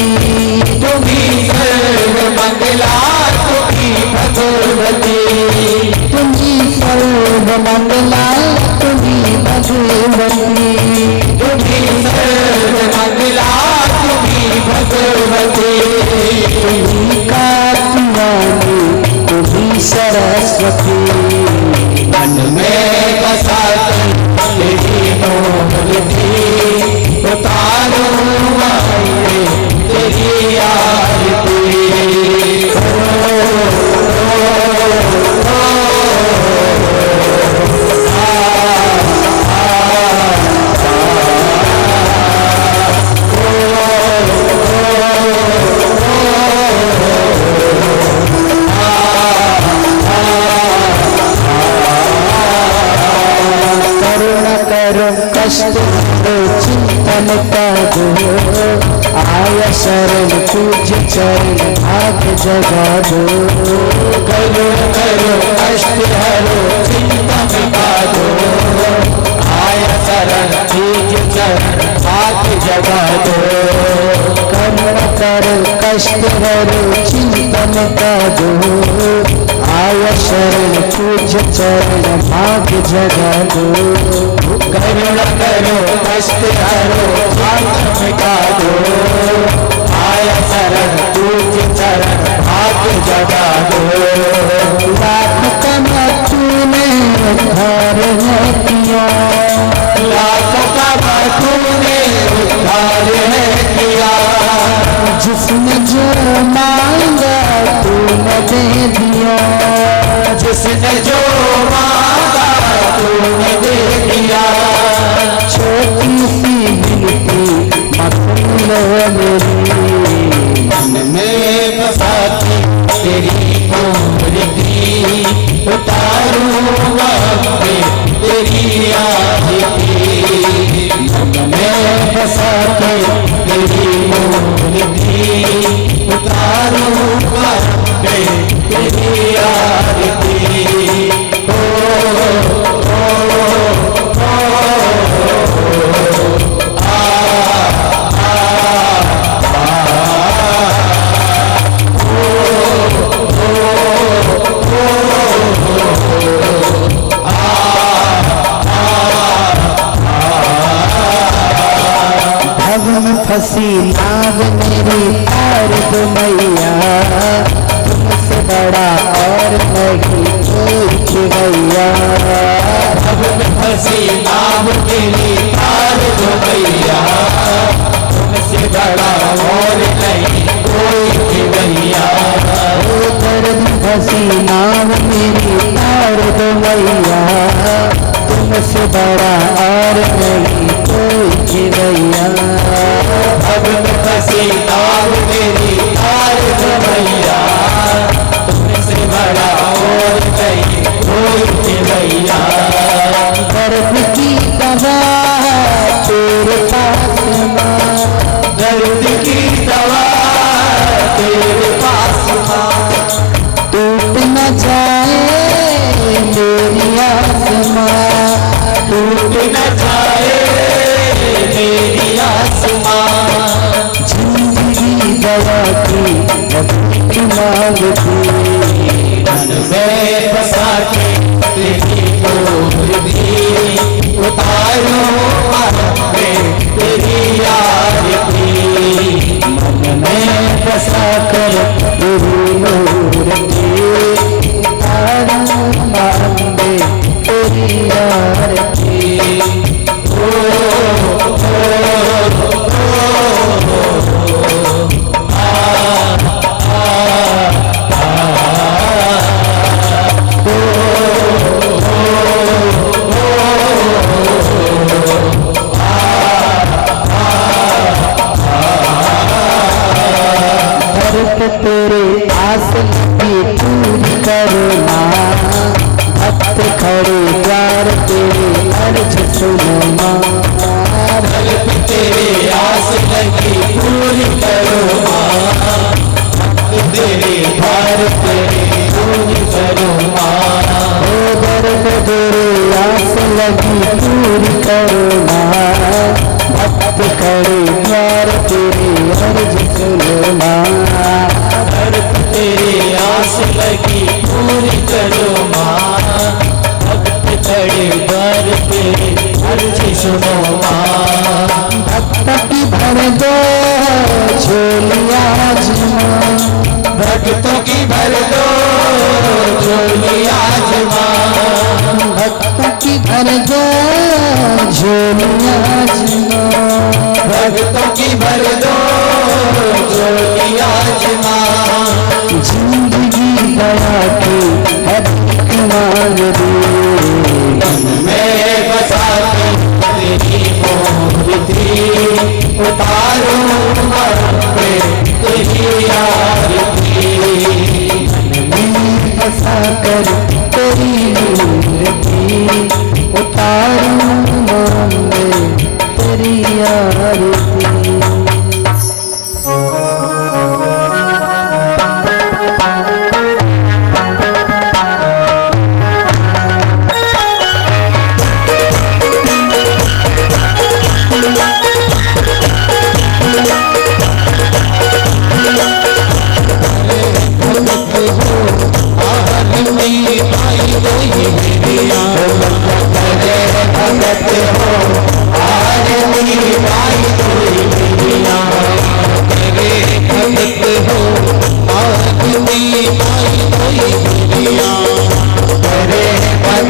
तुम्ही सर्व मंगला तुम्ही भगवती। तुम्ही सर्व मंगला तुम्ही भगवती तुम्ही सर्व मंगला तुम्ही भगवती। तुम्ही कात्यायनी तुम्ही सरस्वती मन में बसा तेरी मूर्ति उतारूं मैं तेरी आरती। करुण करो कष्ट दो चिंतन का दो आया शरण पूज्य चरण भाग जगा दो। करुण करो कष्ट हरो चिंता मिटा दो। आया शरण पूज्य चरण भाग जगा दो। करुण करो कष्ट हरो चिंता मिटा दो। आया शरण पूज्य चरण भाग जगा दो। करुण करो कष्ट हरो चिंता मिटा दो। आया शरण पूज्य चरण भाग जगा दो। लाख कमा तूने उद्धार है किया। लाखों का तूने उद्धार है किया। जिसने जो मांगा तूने दे दिया। जिसने जो मांगा तूने दे दिया। छोटी सी बिनती मत लो मेरी। मन में बसाती तेरी मूर्ति उतारूंगा मैं तेरी आरती। मन में बसाती तेरी मूर्ति उतारूंगा मैं तेरी आरती। फंसी नाव मेरी तार दो मैया। तुमसे बड़ा और नहीं कोई खिलैया। अब में फंसी नाव तेरी तार दो मैया। तुमसे बड़ा और नहीं कोई खिलैया। दर्द फंसी नाव मेरी तार दो मैया। तुमसे बड़ा और नहीं कोई खिलैया। अब में फंसी नाव तेरी तार दो मैया। तुमसे बड़ा और नहीं कोई खिलैया। दर्द की दवा तेरे पास माँ। दर्द की दवा तेरे पास माँ। टूट न जाए मेरी आसमां। टूट न जाए मेरी आसमां। जिंदगी दवा की की मांगती। मन में बसा के तेरी मूर्ति उतारूंगा मैं तेरी आरती। मन में बसा कर तेरी मूर्ति उतारूंगा मैं तेरी आरती। तेरे आस की पूरी करना। भक्त खड़े द्वार तेरे अर्ज सुनना। तेरे आस लगी पूरी करो माँ। तेरे द्वार तेरे पूरी करो माँ। ओ दर्द तेरे आस लगी पूरी करना। भक्त खड़े द्वार तेरे अर्ज सुनना। तेरे आस लगी पूरी करो माँ। भक्त खड़े द्वार तेरे अर्जी सुनो माँ। भक्त की भर दो झोलिया आज माँ। भक्तों की भर दो झोली आज माँ। भक्त की भर दो झोलिया आज माँ। भक्तों की भर दो झोली आज माँ। जिंदगी दया की हर एक मांग दे। मैं बसा के तेरी मूर्ति उतारूंगा मैं तेरी आरती। बसा कर तेरी मूर्ति उतारूंगा मैं तेरी आरती।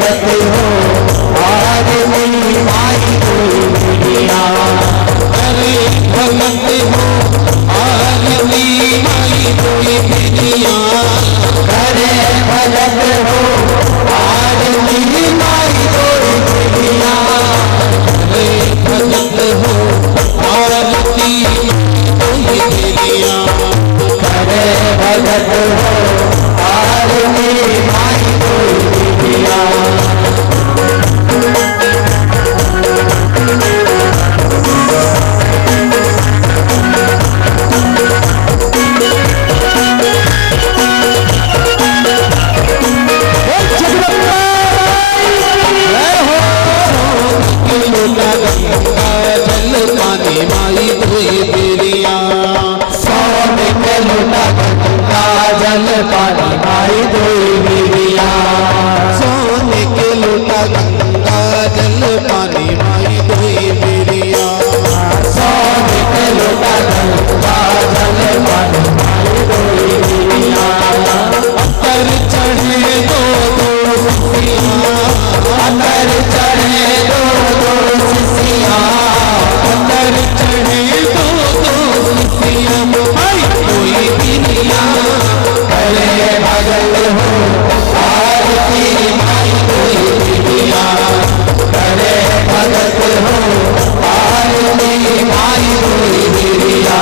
भगत हो आरती माई कोई बिटिया करे भगत हो आरती माई कोई बिटिया करे भगत हो आरती माई कोई बिटिया करे भगत हो आरती कोई बिटिया करे भगत हो आरती माई कोई बिटिया जल पानी माई दोई बिटिया सोने के लोटा गंगा जल पानी माई दोई बिटिया सोने के लोटा गंगा जल पानी माई दोई बिटिया अतर चढ़े दो सिसिया अतर चढ़े दो सिसिया अतर चढ़े दो सिसिया माई दोई बिटिया करे भगत हो आरती माई कोई बिटिया करे भगत हो आरती माई कोई बिटिया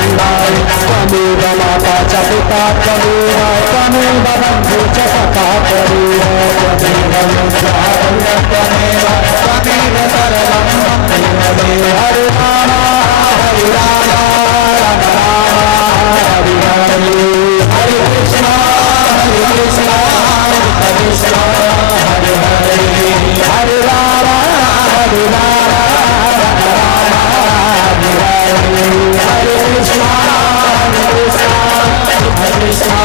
शिवाय त्वमेव माता च पिता त्वमेव त्वमेव बन्धु च सखा त्वमेव त्वमेव त्वमेव सर्वं मम हरे राम हरे राम राम राम हरे हरे हरे कृष्णा हरे कृष्णा हरे हरे हरे राम हरे राम राम राम हरे हरे हरे कृष्णा हरे कृष्णा हरे हरे हरे कृष्णा